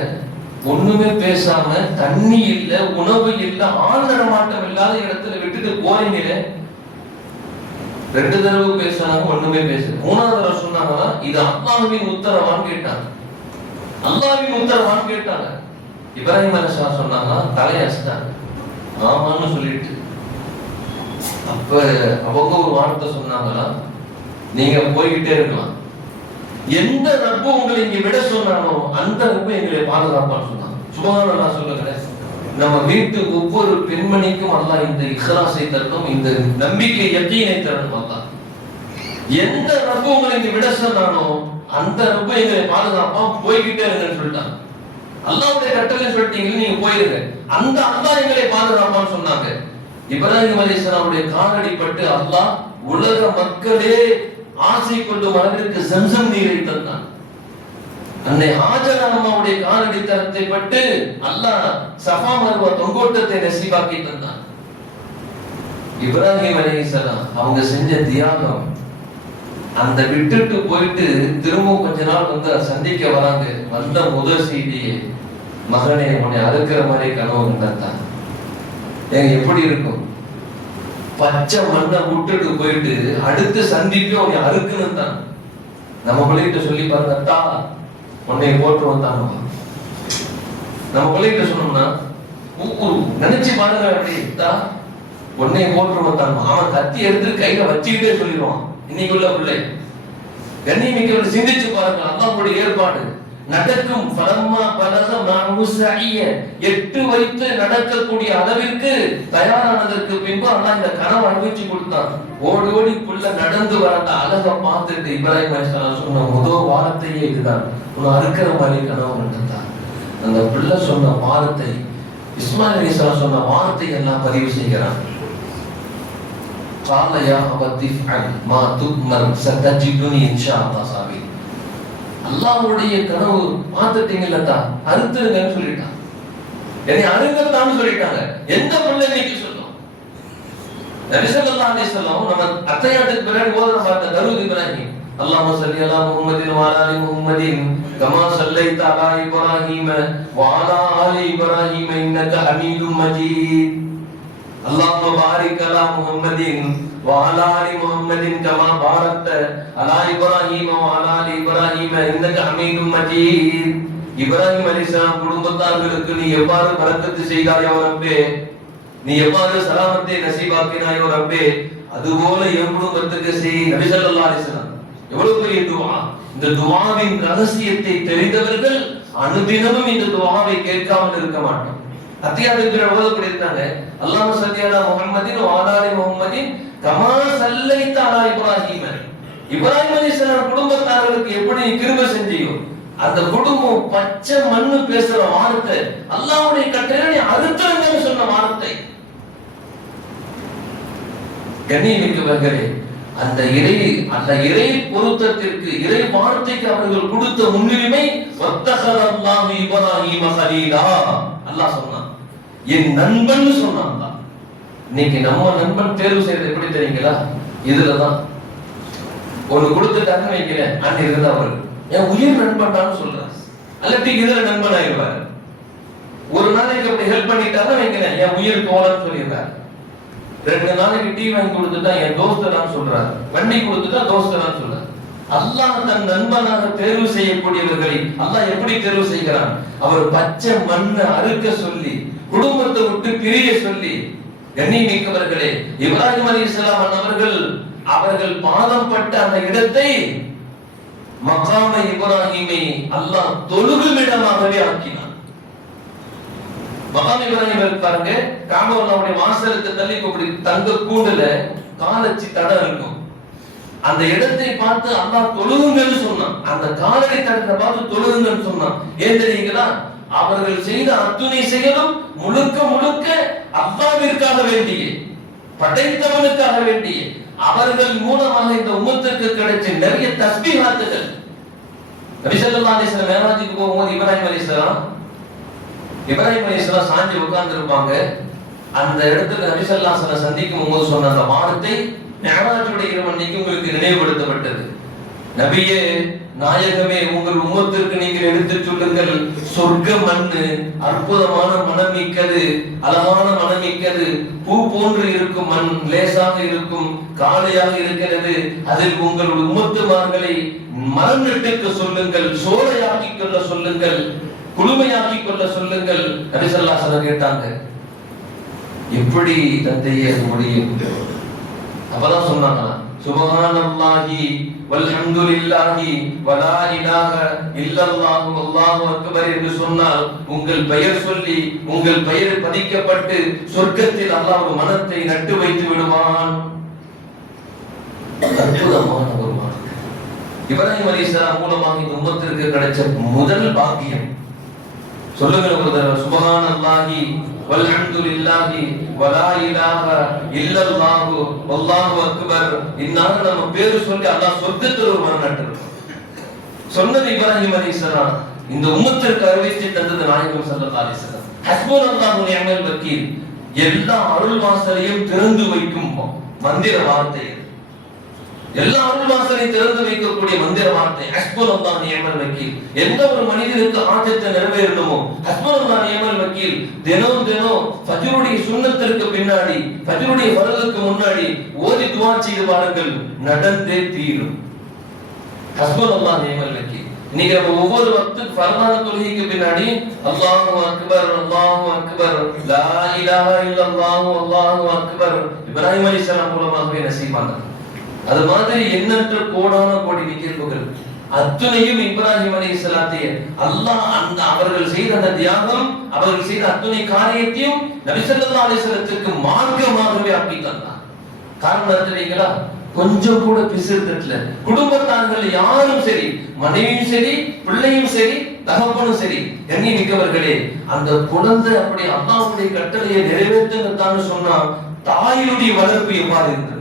ஒண்ணுமே பேசாம, தண்ணி இல்ல, உணவு இல்ல, ஆள் நடமாட்டம் இல்லாத இடத்துல விட்டுட்டு போறீங்களே. 2 தடவை பேசினாங்க, ஒண்ணுமே பேசல. 3வது தடவை சொன்னாங்கன்னா, இது அல்லாஹ்வின் உத்தரவான்னு கேட்டாங்க. அல்லாஹ்வின் உத்தரவான்னு கேட்டாங்க. இப்ராஹிம் அலைஹிஸ்ஸலாம் சொன்னாங்க, தலையசிட்டாங்க, ஆமான்னு சொல்லிட்டு. அப்ப அவங்க ஒரு வார்த்தை சொன்னாங்களா, நீங்க போய்கிட்டே இருக்கலாம், எந்த ரப்பு உங்களை இங்க விட சொன்னானோ அந்த ரப்பு எங்களை பாதுகாப்பான்னு சொன்னாங்க. சுபஹானல்லாஹ் சொல்லுங்க. நம்ம வீட்டு ஒவ்வொரு பெண்மணிக்கும் அல்லாஹ் இந்த இக்லாஸை தரணும், இந்த நம்பிக்கை யக்கீனை தரணும். அல்லாஹ் எந்த ரப்பு உங்களை இங்க விட சொன்னானோ அந்த ரப்பு எங்களை பாதுகாப்பா, போய்கிட்டே இருங்கன்னு சொல்லிட்டாங்க. அல்லாஹ்வுடைய கட்டளை சொல்லிட்டீங்க, நீங்க போயிருங்க, அந்த அல்லாஹ் எங்களை பாதுகாப்பான்னு சொன்னாங்க. இப்ராஹிம் அலைஹிஸ்ஸலாமுடைய காலடி பட்டு அல்லாஹ் உலக மக்களே ஆசை கொள்ளும் அளவிற்கு ஜம்சம் நீரை தந்தான். அன்னை ஹாஜர் அம்மாவுடைய காலடி தரத்தை பட்டு அல்லாஹ் சஃபா மர்வா தொங்கோட்டத்தை நசீபாக்கி தந்தான். இப்ராஹிம் அலைஹிஸ்ஸலாம் அவங்க செஞ்ச தியாகம், அந்த விட்டுட்டு போயிட்டு திரும்ப கொஞ்ச நாள் வந்து சந்திக்க வராங்க. வந்த முதல் செய்தியே, மகனே உன்னை அறுக்கிற மாதிரி கனவு கண்டான். ஏங்க எப்படி இருக்கும்? பச்சை மண்ணை விட்டுட்டு போயிட்டு அடுத்து சந்திப்பே உன்னை அறுக்குன்னு தான். நம்ம பிள்ளைகிட்ட சொல்லி பாருங்க, தா உன்னை போட்டு வந்தாங்க. நம்ம பிள்ளைகிட்ட சொன்னோம்னா நினைச்சு பாருங்க, அப்படி தா உன்னை போட்டு வந்தாங்க. அவன் கத்தி எடுத்து கையில வச்சுக்கிட்டே சொல்லிடுவான். இன்னைக்கு உள்ள பிள்ளை கண்ணியமிக்கவர்கள் சிந்திச்சு பாருங்க. அல்லாஹ்வுடைய ஏற்பாடு நடக்கும். பலம்மா பலக மானுஸிய 8 வைத்து நடக்கக்கூடிய அளவிற்கு தயாரானதற்கு பின்பு அல்லாஹ் இந்த கனவு அனுபவிச்சு கொடுத்தான். ஓடி ஓடி புள்ள நடந்து வர அந்த அழகை பார்த்துட்டு இப்ராஹிம் அலைஹிஸ்ஸலாம் சொன்ன முதல் வார்த்தையே இதுதான், உன்னை அறுக்கிற மாதிரி கனவு கண்டான். அந்த பிள்ளை சொன்ன வார்த்தை, இஸ்மாயில் அலைஹிஸ்ஸலாம் சொன்ன வார்த்தை எல்லாம் பதிவு செய்கிறான். قال يا أبت افعل ما تؤمر ستجدني إن شاء الله صابرا. அல்லாஹ்வுடைய கனவு பார்த்துட்டீங்கல்ல, அறுத்துருங்கன்னு சொல்லிட்டான். என்னை அறுங்கத்தான்னு சொல்லிட்டாங்க. எந்த பிள்ளை இன்னைக்கு சொல்லும்? நபி ஸல்லல்லாஹு அலைஹி வஸல்லம் நம்ம அத்தையாத்துக்கு பின்னாடி ஓதுற பார்த்த தரூத் இப்ராஹிம், அல்லாஹும்ம ஸல்லி அலா முஹம்மதின் வ அலா ஆலி முஹம்மதின் கமா ஸல்லைத அலா இப்ராஹீம வ அலா ஆலி இப்ராஹீம இன்னக ஹமீதும் மஜீத். அல்லாஹும்ம பாரிக் அலா முஹம்மதின் வ அலா ஆலி முஹம்மதின் கமா பாரக்த அலா இப்ராஹீம வ அலா ஆலி இப்ராஹீம இன்னக ஹமீதும் மஜீத். இப்ராஹிம் அலைஹிஸ்ஸலாம் குடும்பத்தார்களுக்கு நீ எவ்வாறு பரக்கத்து செய்தாயோ ரப்பே, நீ எவ்வாறு சலாமத்தை நசீபாக்கினாயோ ரப்பே, அதுபோல என் குடும்பத்துக்கு செய். நபி ஸல்லல்லாஹு அலைஹி வஸல்லம் எவ்வளவு பெரிய துஆ! இந்த துஆவின் ரகசியத்தை தெரிந்தவர்கள் அனுதினமும் இந்த துஆவை கேட்காமல் இருக்க மாட்டோம். அத்தியாயத்தில் ஓதப்பட்டிருக்காங்க, அல்லாஹ்வும்ம ஸல்லி அலா முஹம்மதின் வ அலா ஆலி முஹம்மதின் கமா ஸல்லைத அலா இப்ராஹீம. இப்ராஹிம் அலைஹிஸ்ஸலாம் குடும்பத்தார்களுக்கு எப்படி கிருபை செஞ்சியோ, அந்த குடும்பம் பச்சை மண்ணு பேசுற வார்த்தை, அல்லாஹ்வுடைய கட்டளை அறுத்துருங்கன்னு சொன்ன வார்த்தை. கண்ணியமிக்கவர்களே, அந்த இறை பொருத்தத்திற்கு, இறை வார்த்தைக்கு அவர்கள் கொடுத்த முன்னுரிமை. வத்தஹல்லாஹு இப்ராஹீம கலீலா. அல்லாஹ் சொன்னான், என் நண்பன் சொன்னான். இன்னைக்கு நம்ம நண்பன் தேர்வு செய்யறது எப்படி தெரியுங்களா? இதுலதான் ஒண்ணு கொடுத்துட்டாங்கன்னு வைக்கிறேன், அன்னைக்கு இருந்தா அவரு என் உயிர் நண்பன் சொல்றான், அல்லது இதுல நண்பன் ஆயிடுவாரு. ஒரு நாளைக்கு அப்படி ஹெல்ப் பண்ணிட்டாருன்னு வைக்கிறேன், என் உயிர் தோழன்னு சொல்லிடுறாரு. 2 நாளைக்கு டீ வாங்கி கொடுத்துட்டா என் தோஸ்தரான்னு சொல்றாரு, வண்டி கொடுத்துட்டா தோஸ்தரான்னு சொல்றாரு. அல்லாஹ் தன் நண்பனாக தேர்வு செய்யக்கூடியவர்களை அல்லாஹ் எப்படி தேர்வு செய்கிறான்? அவர் பச்சை மண்ணை அறுக்க சொல்லி, குடும்பத்தை விட்டு பிரிய சொல்லி. கண்ணியமிக்கவர்களே, இப்ராஹிம் அலைஹிஸ்ஸலாம் அவர்கள் பாதம் பட்ட அந்த இடத்தை மகாம இப்ராஹிமை அல்லாஹ் தொழுகும் இடமாகவே ஆக்கினான். மகாம இப்ராஹிம் பாருங்க, காபத்துல்லாஹ்வுடைய வாசலுக்கு தள்ளி இப்படி தங்க கூண்டுல காலச்சி தடம் இருக்கும். அந்த இடத்தை பார்த்து அல்லாஹ் தொழுகுங்கன்னு சொன்னான். அந்த காலடி தடத்தை பார்த்து தொழுகுங்கன்னு சொன்னான். ஏன் தெரியுங்களா? அவர்கள் செய்த அத்துணை செயலும் முழுக்க முழுக்க அல்லாஹ்விற்காக வேண்டிய, படைத்தவனுக்காக வேண்டிய, அவர்கள் மூலமாக இந்த உம்மத்துக்கு கிடைச்ச நிறைய தஸ்பீஹாத்துகள். நபி ஸல்லல்லாஹு அலைஹி வஸல்லம் மேராஜுக்கு போகும்போது இப்ராஹிம் அலைஹிஸ்ஸலாம் சாஞ்சி உட்கார்ந்து இருப்பாங்க. அந்த இடத்துல நபி ஸல்லல்லாஹு அலைஹி வஸல்லம் சந்திக்கும் போது சொன்ன அந்த வார்த்தை மிஅராஜுடைய இரவு அன்னைக்கு உங்களுக்கு நினைவுபடுத்தப்பட்டது. நபியே, நாயகமே, உங்கள் உம்மத்திற்கு நீங்கள் எடுத்துச் சொல்லுங்கள், சொர்க்க மண்ணு அற்புதமான மனமிக்கது, அழகான மனமிக்கது, பூ போன்று இருக்கும் மண், லேசாக இருக்கும், காளையாக இருக்கிறது. அதில் உங்கள் உம்மத்துமார்களை மரம் நட்டுக்க சொல்லுங்கள், சோலையாக்கிக் கொள்ள சொல்லுங்கள், குளுமையாக்கிக் கொள்ள சொல்லுங்கள். நபி ஸல்லல்லாஹு அலைஹி வஸல்லம் கேட்டாங்க, எப்படி தந்தையே முடியும்? அப்பதான் சொன்னாங்க, சுப்ஹானல்லாஹி வல்ஹம்துலில்லாஹி வலா இலாஹ இல்லல்லாஹு அல்லாஹு அக்பர் என்று சொன்னால் உங்கள் பெயர் சொல்லி உங்கள் பெயர் பதிக்கப்பட்டு சொர்க்கத்தில் அல்லாஹ் ஒரு மனத்தை நட்டு வைத்து விடுவான். அற்புதமான ஒரு வார்த்தை. இப்ராஹிம் அலைஹிஸ்ஸலாம் மூலமாக இந்த உம்மத்திற்கு கிடைச்ச முதல் பாக்கியம். சொல்லுங்க ஒரு தடவை, சுப்ஹானல்லாஹி வல்ஹம்துலில்லாஹி வலா இலாஹ இல்லல்லாஹு அல்லாஹு அக்பர். இன்னால நம்ம பேரு சொல்லி அல்லாஹ் சொர்க்கத்தில் ஒரு மரம் நட்டுறான். சொன்னது இப்ராஹிம் அலைஹிஸ்ஸலாம். இந்த உம்மத்திற்கு அறிவித்து தந்தது நாயகம் ஸல்லல்லாஹு அலைஹி வஸல்லம். ஹஸ்புனல்லாஹு வ நிஅமல் வக்கீல். எல்லா அருள் வாசலையும் திறந்து வைக்கும் மந்திர வார்த்தை. எல்லா அருள் வாசலையும் திறந்து வைக்கக்கூடிய மந்திர வார்த்தை ஹஸ்புனல்லாஹு நிஅமல் வக்கீல். எந்த ஒரு மனிதனுக்கு ஆஜத்தை நிறைவேறணுமோ ஹஸ்புனல்லாஹு நிஅமல் வக்கீல் தினம் ஃபஜ்ருடைய சுன்னத்திற்கு பின்னாடி, ஃபஜ்ருடைய ஃபர்லுக்கு முன்னாடி ஓதி துஆ செய்து பாருங்கள், நடந்தே தீரும். ஹஸ்புனல்லாஹு நிஅமல் வக்கீல். இன்னைக்கு நம்ம ஒவ்வொரு வக்துக்கு ஃபர்லான தொழுகைக்கு பின்னாடி அல்லாஹு அக்பர் அல்லாஹு அக்பர் லா இலாஹ இல்லல்லாஹு அல்லாஹு அக்பர் இப்ராஹிம் அலைஹிஸ்ஸலாம் மூலமாகவே நசீபானது. அது மாதிரி எண்ணற்ற கோடான கோடி நிகழ்வுகள் அத்துணையும் இப்ராஹிம் அலைஹிஸ்ஸலாத்தை அல்லாஹ் அந்த அவர்கள் செய்த அந்த தியாகம், அவர்கள் செய்த அத்துணை காரியத்தையும் நபி ஸல்லல்லாஹு அலைஹி வஸல்லத்துக்கு மார்க்கமாகவே ஆக்கி தந்தார். காரணம் தெரியுங்களா? கொஞ்சம் கூட பிசுறுதல்ல குடும்பத்தார்கள் யாரும் சரி, மனைவியும் சரி, பிள்ளையும் சரி, தகப்பனும் சரி, எண்ணி மிக்கவர்களே, அந்த குழந்தை அப்படி அல்லாஹ்வுடைய கட்டளையை நிறைவேற்றுங்கன்னு சொன்னா தாயுடைய வளர்ப்பு எவ்வாறு இருந்தது?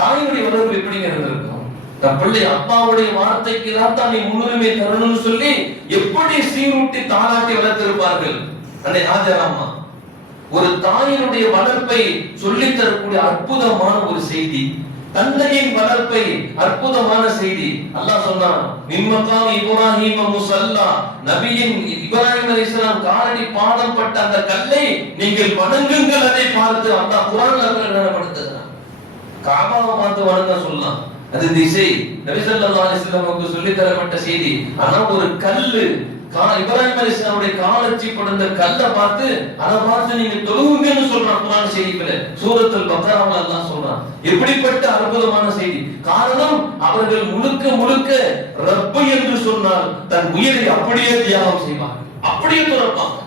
தாயுடைய வளர்ப்பு எப்படி இருந்திருக்கும்? தன் பிள்ளை அப்பாவுடைய வார்த்தைக்கு தான் நீ முன்னுரிமை தரணும்னு சொல்லி எப்படி சீரூட்டி தாளாட்டி வளர்த்திருப்பார்கள் அன்னை ஹாஜரா அம்மா. ஒரு தாயினுடைய வளர்ப்பை சொல்லித் தரக்கூடிய அற்புதமான ஒரு செய்தி, தந்தையின் வளர்ப்பை அற்புதமான செய்தி. அல்லாஹ் சொன்னான், மிம்மகாமி இப்ராஹீம முஸல்லா. நபியின் இப்ராஹிம் அலைஹிஸ்ஸலாம் காலடி பாதம் பட்ட அந்த கல்லை நீங்கள் வணங்குங்கள். அதை பார்த்து அல்லாஹ் குர்ஆன்ல நினைவுபடுத்துகிறான். காபாவை பார்த்து வணங்க சொல்லலாம், அது திசை. நபி ஸல்லல்லாஹு அலைஹி வஸல்லம் சொல்லி தரப்பட்ட செய்தி. ஆனா ஒரு கல்லு, இப்ராஹிம் அலைஹிஸ்ஸலாமுடைய காலச்சி படுந்த கல்லை பார்த்து அதை பார்த்து நீங்க தொழுவுங்கன்னு சொல்றான் குர்ஆன் செய்தியில. சூரத்துல் பக்ராவுல அல்லாஹ் சொல்றான். எப்படிப்பட்ட அற்புதமான செய்தி! காரணம், அவர்கள் முழுக்க முழுக்க ரப்பு என்று சொன்னால் தன் உயிரை அப்படியே தியாகம் செய்வாங்க, அப்படியே துறப்பாங்க.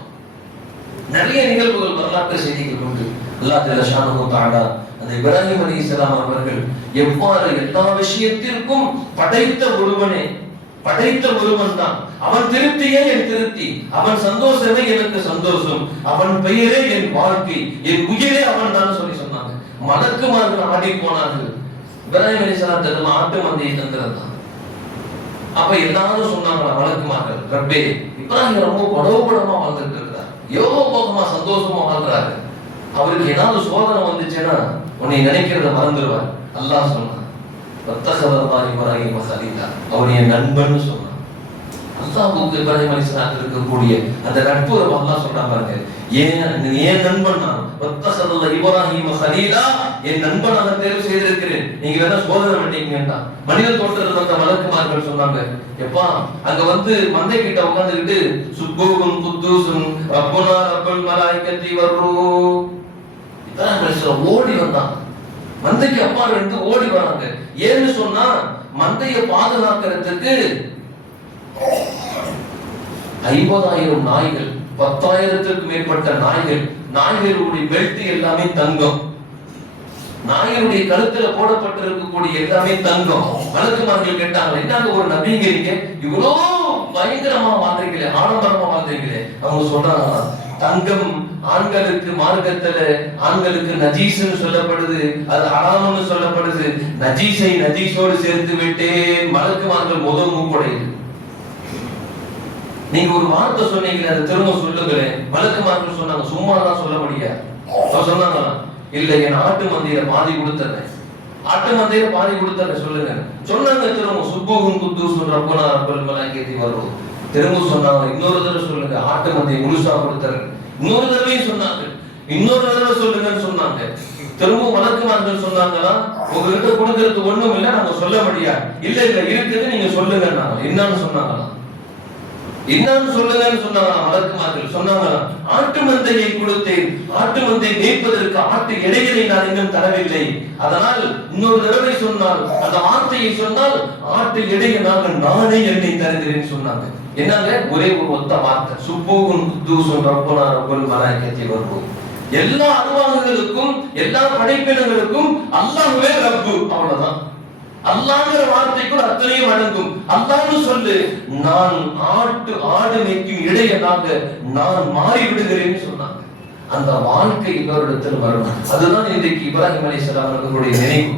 நிறைய நிகழ்வுகள் வரலாற்று செய்திகள் உண்டு. அல்லாஹ் ஜல்ல ஷானுஹு தஆலா அந்த இப்ராஹிம் அலைஹிஸ்ஸலாம் அவர்கள் எவ்வாறு எல்லா விஷயத்திற்கும் படைத்த ஒருவன் தான், அவன் திருப்தியே என் திருப்தி, அவன் சந்தோஷமே எனக்கு சந்தோஷம், அவன் பெயரே என் வாழ்க்கை, என் உயிரே அவன் தான் சொல்லி சொன்னாங்க. மலக்குமார்கள் ஆடி போனார்கள். இப்ராஹிம் அலைஹிஸ்ஸலாம் தன் ஆட்டு மந்தையை தந்திருந்தான். அப்ப எல்லாரும் சொன்னாங்களா மலக்குமார்கள், ரப்பே இப்ராஹிம் ரொம்ப படோபடமா வாழ்ந்துட்டு இருக்கிறார், யோகபோகமா சந்தோஷமா வாழ்றாரு, அவருக்கு ஏதாவது சோதனை வந்துச்சுன்னா உன்னை நினைக்கிறத மறந்துடுவார். அல்லாஹ் சொன்னான், வத்தகதல்லாஹு இப்ராஹீம கலீலா, அவர் என் நண்பன் சொன்னான். அல்லாஹ்வுக்கு இப்ராஹிம் அலைஹிஸ்ஸலாம் இருக்கக்கூடிய அந்த நட்பு அல்லாஹ் சொல்றான் பாருங்க. ஏன் நண்பன் நான் வத்தஹதல்ல இப்ராஹிம கலீலா, என் நண்பனாக தேர்வு செய்திருக்கிறேன். நீங்க வேணா சோதனை பண்ணீங்கன்னா மனித தோற்றத்தில் வந்த மலக்குமார்கள் சொன்னாங்க, எப்பா அங்க வந்து மந்தை கிட்ட உட்கார்ந்துக்கிட்டு சுப்பூன் குத்தூசுன் ரப்புனா ரப்புல் மலாயிகத்தி வர்ரூஹ், இப்ராஹிம் ஓடி வந்தான். மந்தைக்கு அப்பா ரெண்டு ஓடி வராங்க. ஏன்னு சொன்னா மந்தையை பாதுகாக்கிறதுக்கு 50,000 நாய்கள், 10,000த்திற்கும் மேற்பட்ட நாய்கள், நாய்களுடைய பெல்ட் எல்லாமே தங்கம், நாய்களுடைய கழுத்துல போடப்பட்டிருக்கக்கூடிய எல்லாமே தங்கம். மலக்குமார்கள் கேட்டாங்க, என்னங்க ஒரு நபிங்கிறீங்க, இவ்வளோ பயங்கரமா வாழ்றீங்களே, ஆடம்பரமா வாழ்றீங்களே? அவங்க சொல்றாங்க, தங்கம் ஆண்களுக்கு மார்க்கத்துல ஆண்களுக்கு நஜீஸ்னு சொல்லப்படுது, அது ஹராம்னு சொல்லப்படுது. நஜீஸை நஜீஸோடு சேர்த்து விட்டேன். மலக்குமார்கள் முதல் மூக்குடையுது. நீங்க ஒரு வார்த்தை சொன்னீங்க, அதை திரும்ப சொல்லுங்களேன். மலக்குமார்கள் சொன்னாங்க, சும்மா தான் சொல்ல முடியாது. அவர் சொன்னாங்களா, இல்ல என் ஆட்டு மந்தையில பாதி கொடுத்துறேன், ஆட்டு மந்தையில பாதி கொடுத்துறேன் சொல்லுங்க. சொன்னாங்க திரும்ப சுப்பூஹும் குத்தூசுன் ரப்புனா ரப்புல் மலாயிகத்தி வர்ரூஹ். திரும்ப சொன்னாங்க, இன்னொரு தடவை சொல்லுங்க, ஆட்டு மந்தையை முழுசா கொடுத்துறேன். இன்னொரு தடவையும் சொன்னாங்க, இன்னொரு தடவை சொல்லுங்கன்னு சொன்னாங்க. திரும்ப மலக்குமார்கள் சொன்னாங்களா, உங்ககிட்ட கொடுக்கறதுக்கு ஒண்ணும் இல்ல, நாங்க சொல்ல முடியாது. இல்ல இல்ல இருக்குது, நீங்க சொல்லுங்க. என்னன்னு சொன்னாங்களா, என்னன்னு சொல்லுங்கன்னு சொன்னாங்க. மலக்குமார்கள் சொன்னாங்க, ஆட்டு மந்தையை கொடுத்தேன், ஆட்டு மந்தையை மேய்ப்பதற்கு ஆட்டு இடைகளை நான் இன்னும் தரவில்லை, அதனால் இன்னொரு தடவை சொன்னால் அந்த வார்த்தையை சொன்னால் ஆட்டு இடையனாக நானே என்னை தருகிறேன் சொன்னாங்க. என்னங்க, ஒரே ஒரு ஒத்த வார்த்தை, சுப்பூஹுன் குத்தூசுன் ரப்புனா ரப்புல் மலாயிகத்தி வர்ரூஹ். எல்லா அருவாகுகளுக்கும் எல்லா படைப்பினங்களுக்கும் அல்லாஹ்வே ரப்பு, அவ்வளவுதான். அல்லாஹ்ங்கிற வார்த்தை கூட அத்தனையும் அடங்கும். அல்லாஹ்னு சொல்லு, நான் ஆடு மேய்க்கும் இடையனாக நான் மாறி விடுகிறேன்னு சொன்னாங்க. அந்த வாழ்க்கை இவரிடத்தில் வரணும். அதுதான் இன்றைக்கு இப்ராஹிம் அலைஹிஸ்ஸலாம் அவர்களுடைய நினைவு.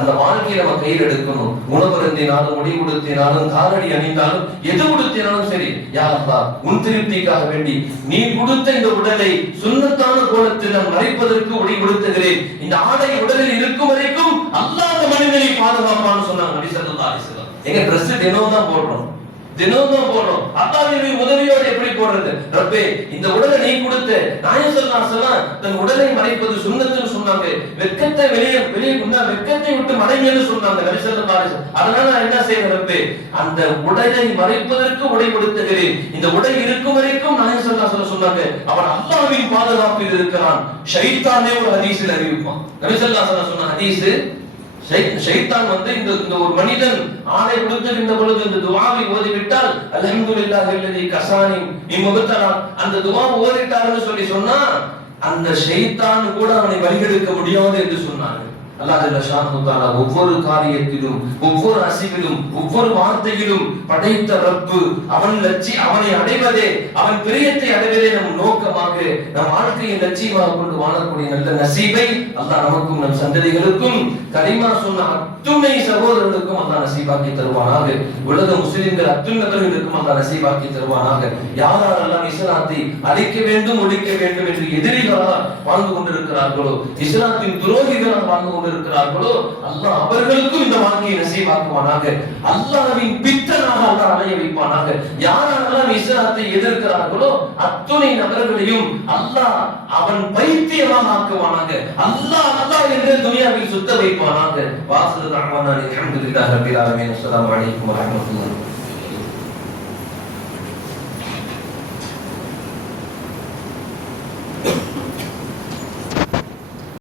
அந்த வாழ்க்கையை நம்ம கையில் எடுக்கணும். உணவருந்தினாலும், முடி உடுத்தினாலும், காலடி அணிந்தாலும், எது உடுத்தினாலும் சரி, யா அல்லாஹ் உன் திருப்திக்காக வேண்டி நீ கொடுத்த இந்த உடலை சுன்னத்தான கோலத்தில் நான் மறைப்பதற்கு உடை உடுத்துகிறேன். இந்த ஆடை உடலில் இருக்கும் வரைக்கும் அல்லாஹ் அந்த மனிதனை பாதுகாப்பான்னு சொன்னாங்க நபி ஸல்லல்லாஹு அலைஹி வஸல்லம். எங்க Dress தினம் தான் போடுறோம், தினம் தான் போடுறோம். அல்லாஹ்வின் உதவியோடு எப்படி போடுறது? ரப்பே, இந்த உடலை நீ கொடுத்த. நாயகம் ஸல்லல்லாஹு அலைஹி வஸல்லம் தன் உடலை மறைப்பது சுன்னத்துன்னு சொன்னாங்க. வெட்கத்தை வெளியே வெட்கத்தை விட்டு மறைங்கன்னு சொன்னாங்க நபி ஸல்லல்லாஹு அலைஹி வஸல்லம். அதனால நான் என்ன செய்யறேன் ரப்பே, அந்த உடலை மறைப்பதற்கு உடை கொடுத்துகிறேன். இந்த உடை இருக்கும் வரைக்கும் நாயகம் ஸல்லல்லாஹு அலைஹி வஸல்லம் சொன்னாங்க, அவன் அல்லாஹ்வின் பாதுகாப்பில் இருக்கிறான். ஷைத்தானே ஒரு ஹதீஸில் அறிவிப்பான். நபி ஸல்லல்லாஹு அலைஹி வஸல்லம் சொன்ன ஹதீஸ், ஷைத்தான் வந்து இந்த ஒரு மனிதன் ஆடை கொடுத்திருந்த பொழுது இந்த துஆவை ஓதிவிட்டால் அல்ஹம்துலில்லாஹில்லதி கஸானி மின் முப்தலா, அந்த துஆவை ஓதிட்டாருன்னு சொல்லி சொன்னா அந்த ஷைத்தான் கூட அவனை வழிகெடுக்க முடியாது என்று சொன்னாங்க. அல்லாஹ் ஜல்ல ஷானஹு தஆலா ஒவ்வொரு காரியத்திலும், ஒவ்வொரு அசைவிலும், ஒவ்வொரு வார்த்தையிலும் படைத்த ரப்பு அவனை அடைவதே, அவன் பிரியத்தை அடைவதே நம் நோக்கமாக, நம் வாழ்க்கையின் லட்சியமாக கொண்டு வாழக்கூடிய நல்ல நசீபை அல்லாஹ் நமக்கும் நம் சந்ததிகளுக்கும் கலிமா சொன்ன அத்துணை சகோதரர்களுக்கும் அல்லாஹ் நசீபாக்கி தருவானாக. உலக முஸ்லிம்கள் அத்துணை நபர்களுக்கும் அல்லாஹ் நசீபாக்கி தருவானாக. யாரெல்லாம் இஸ்லாத்தை அழிக்க வேண்டும், ஒழிக்க வேண்டும் என்று எதிரிகளாக வாழ்ந்து கொண்டிருக்கிறார்களோ, இஸ்லாத்தின் துரோகிகளாக வாழ்ந்து இருக்கிறார்களோ, அல்லாஹ் அவர்களுக்கும் இந்த வாழ்க்கையை நசீபாக்குவானாக. அல்லாஹ்வின் பித்தனாக அல்லாஹ் அலைய வைப்பானாக. யாரெல்லாம் இஸ்லாத்தை எதிர்க்கிறார்களோ அத்துணை நபர்களையும் அல்லாஹ் அவன் பைத்தியமாக ஆக்குவானாக. அல்லாஹ் அல்லாஹ் என்று துனியாவில் சுத்த வைப்பானாக. வாஸிரு தஅவானா அல்ஹம்துலில்லாஹி ரப்பில் ஆலமீன். அஸ்ஸலாமு அலைக்கும் வரஹ்மத்துல்லாஹி.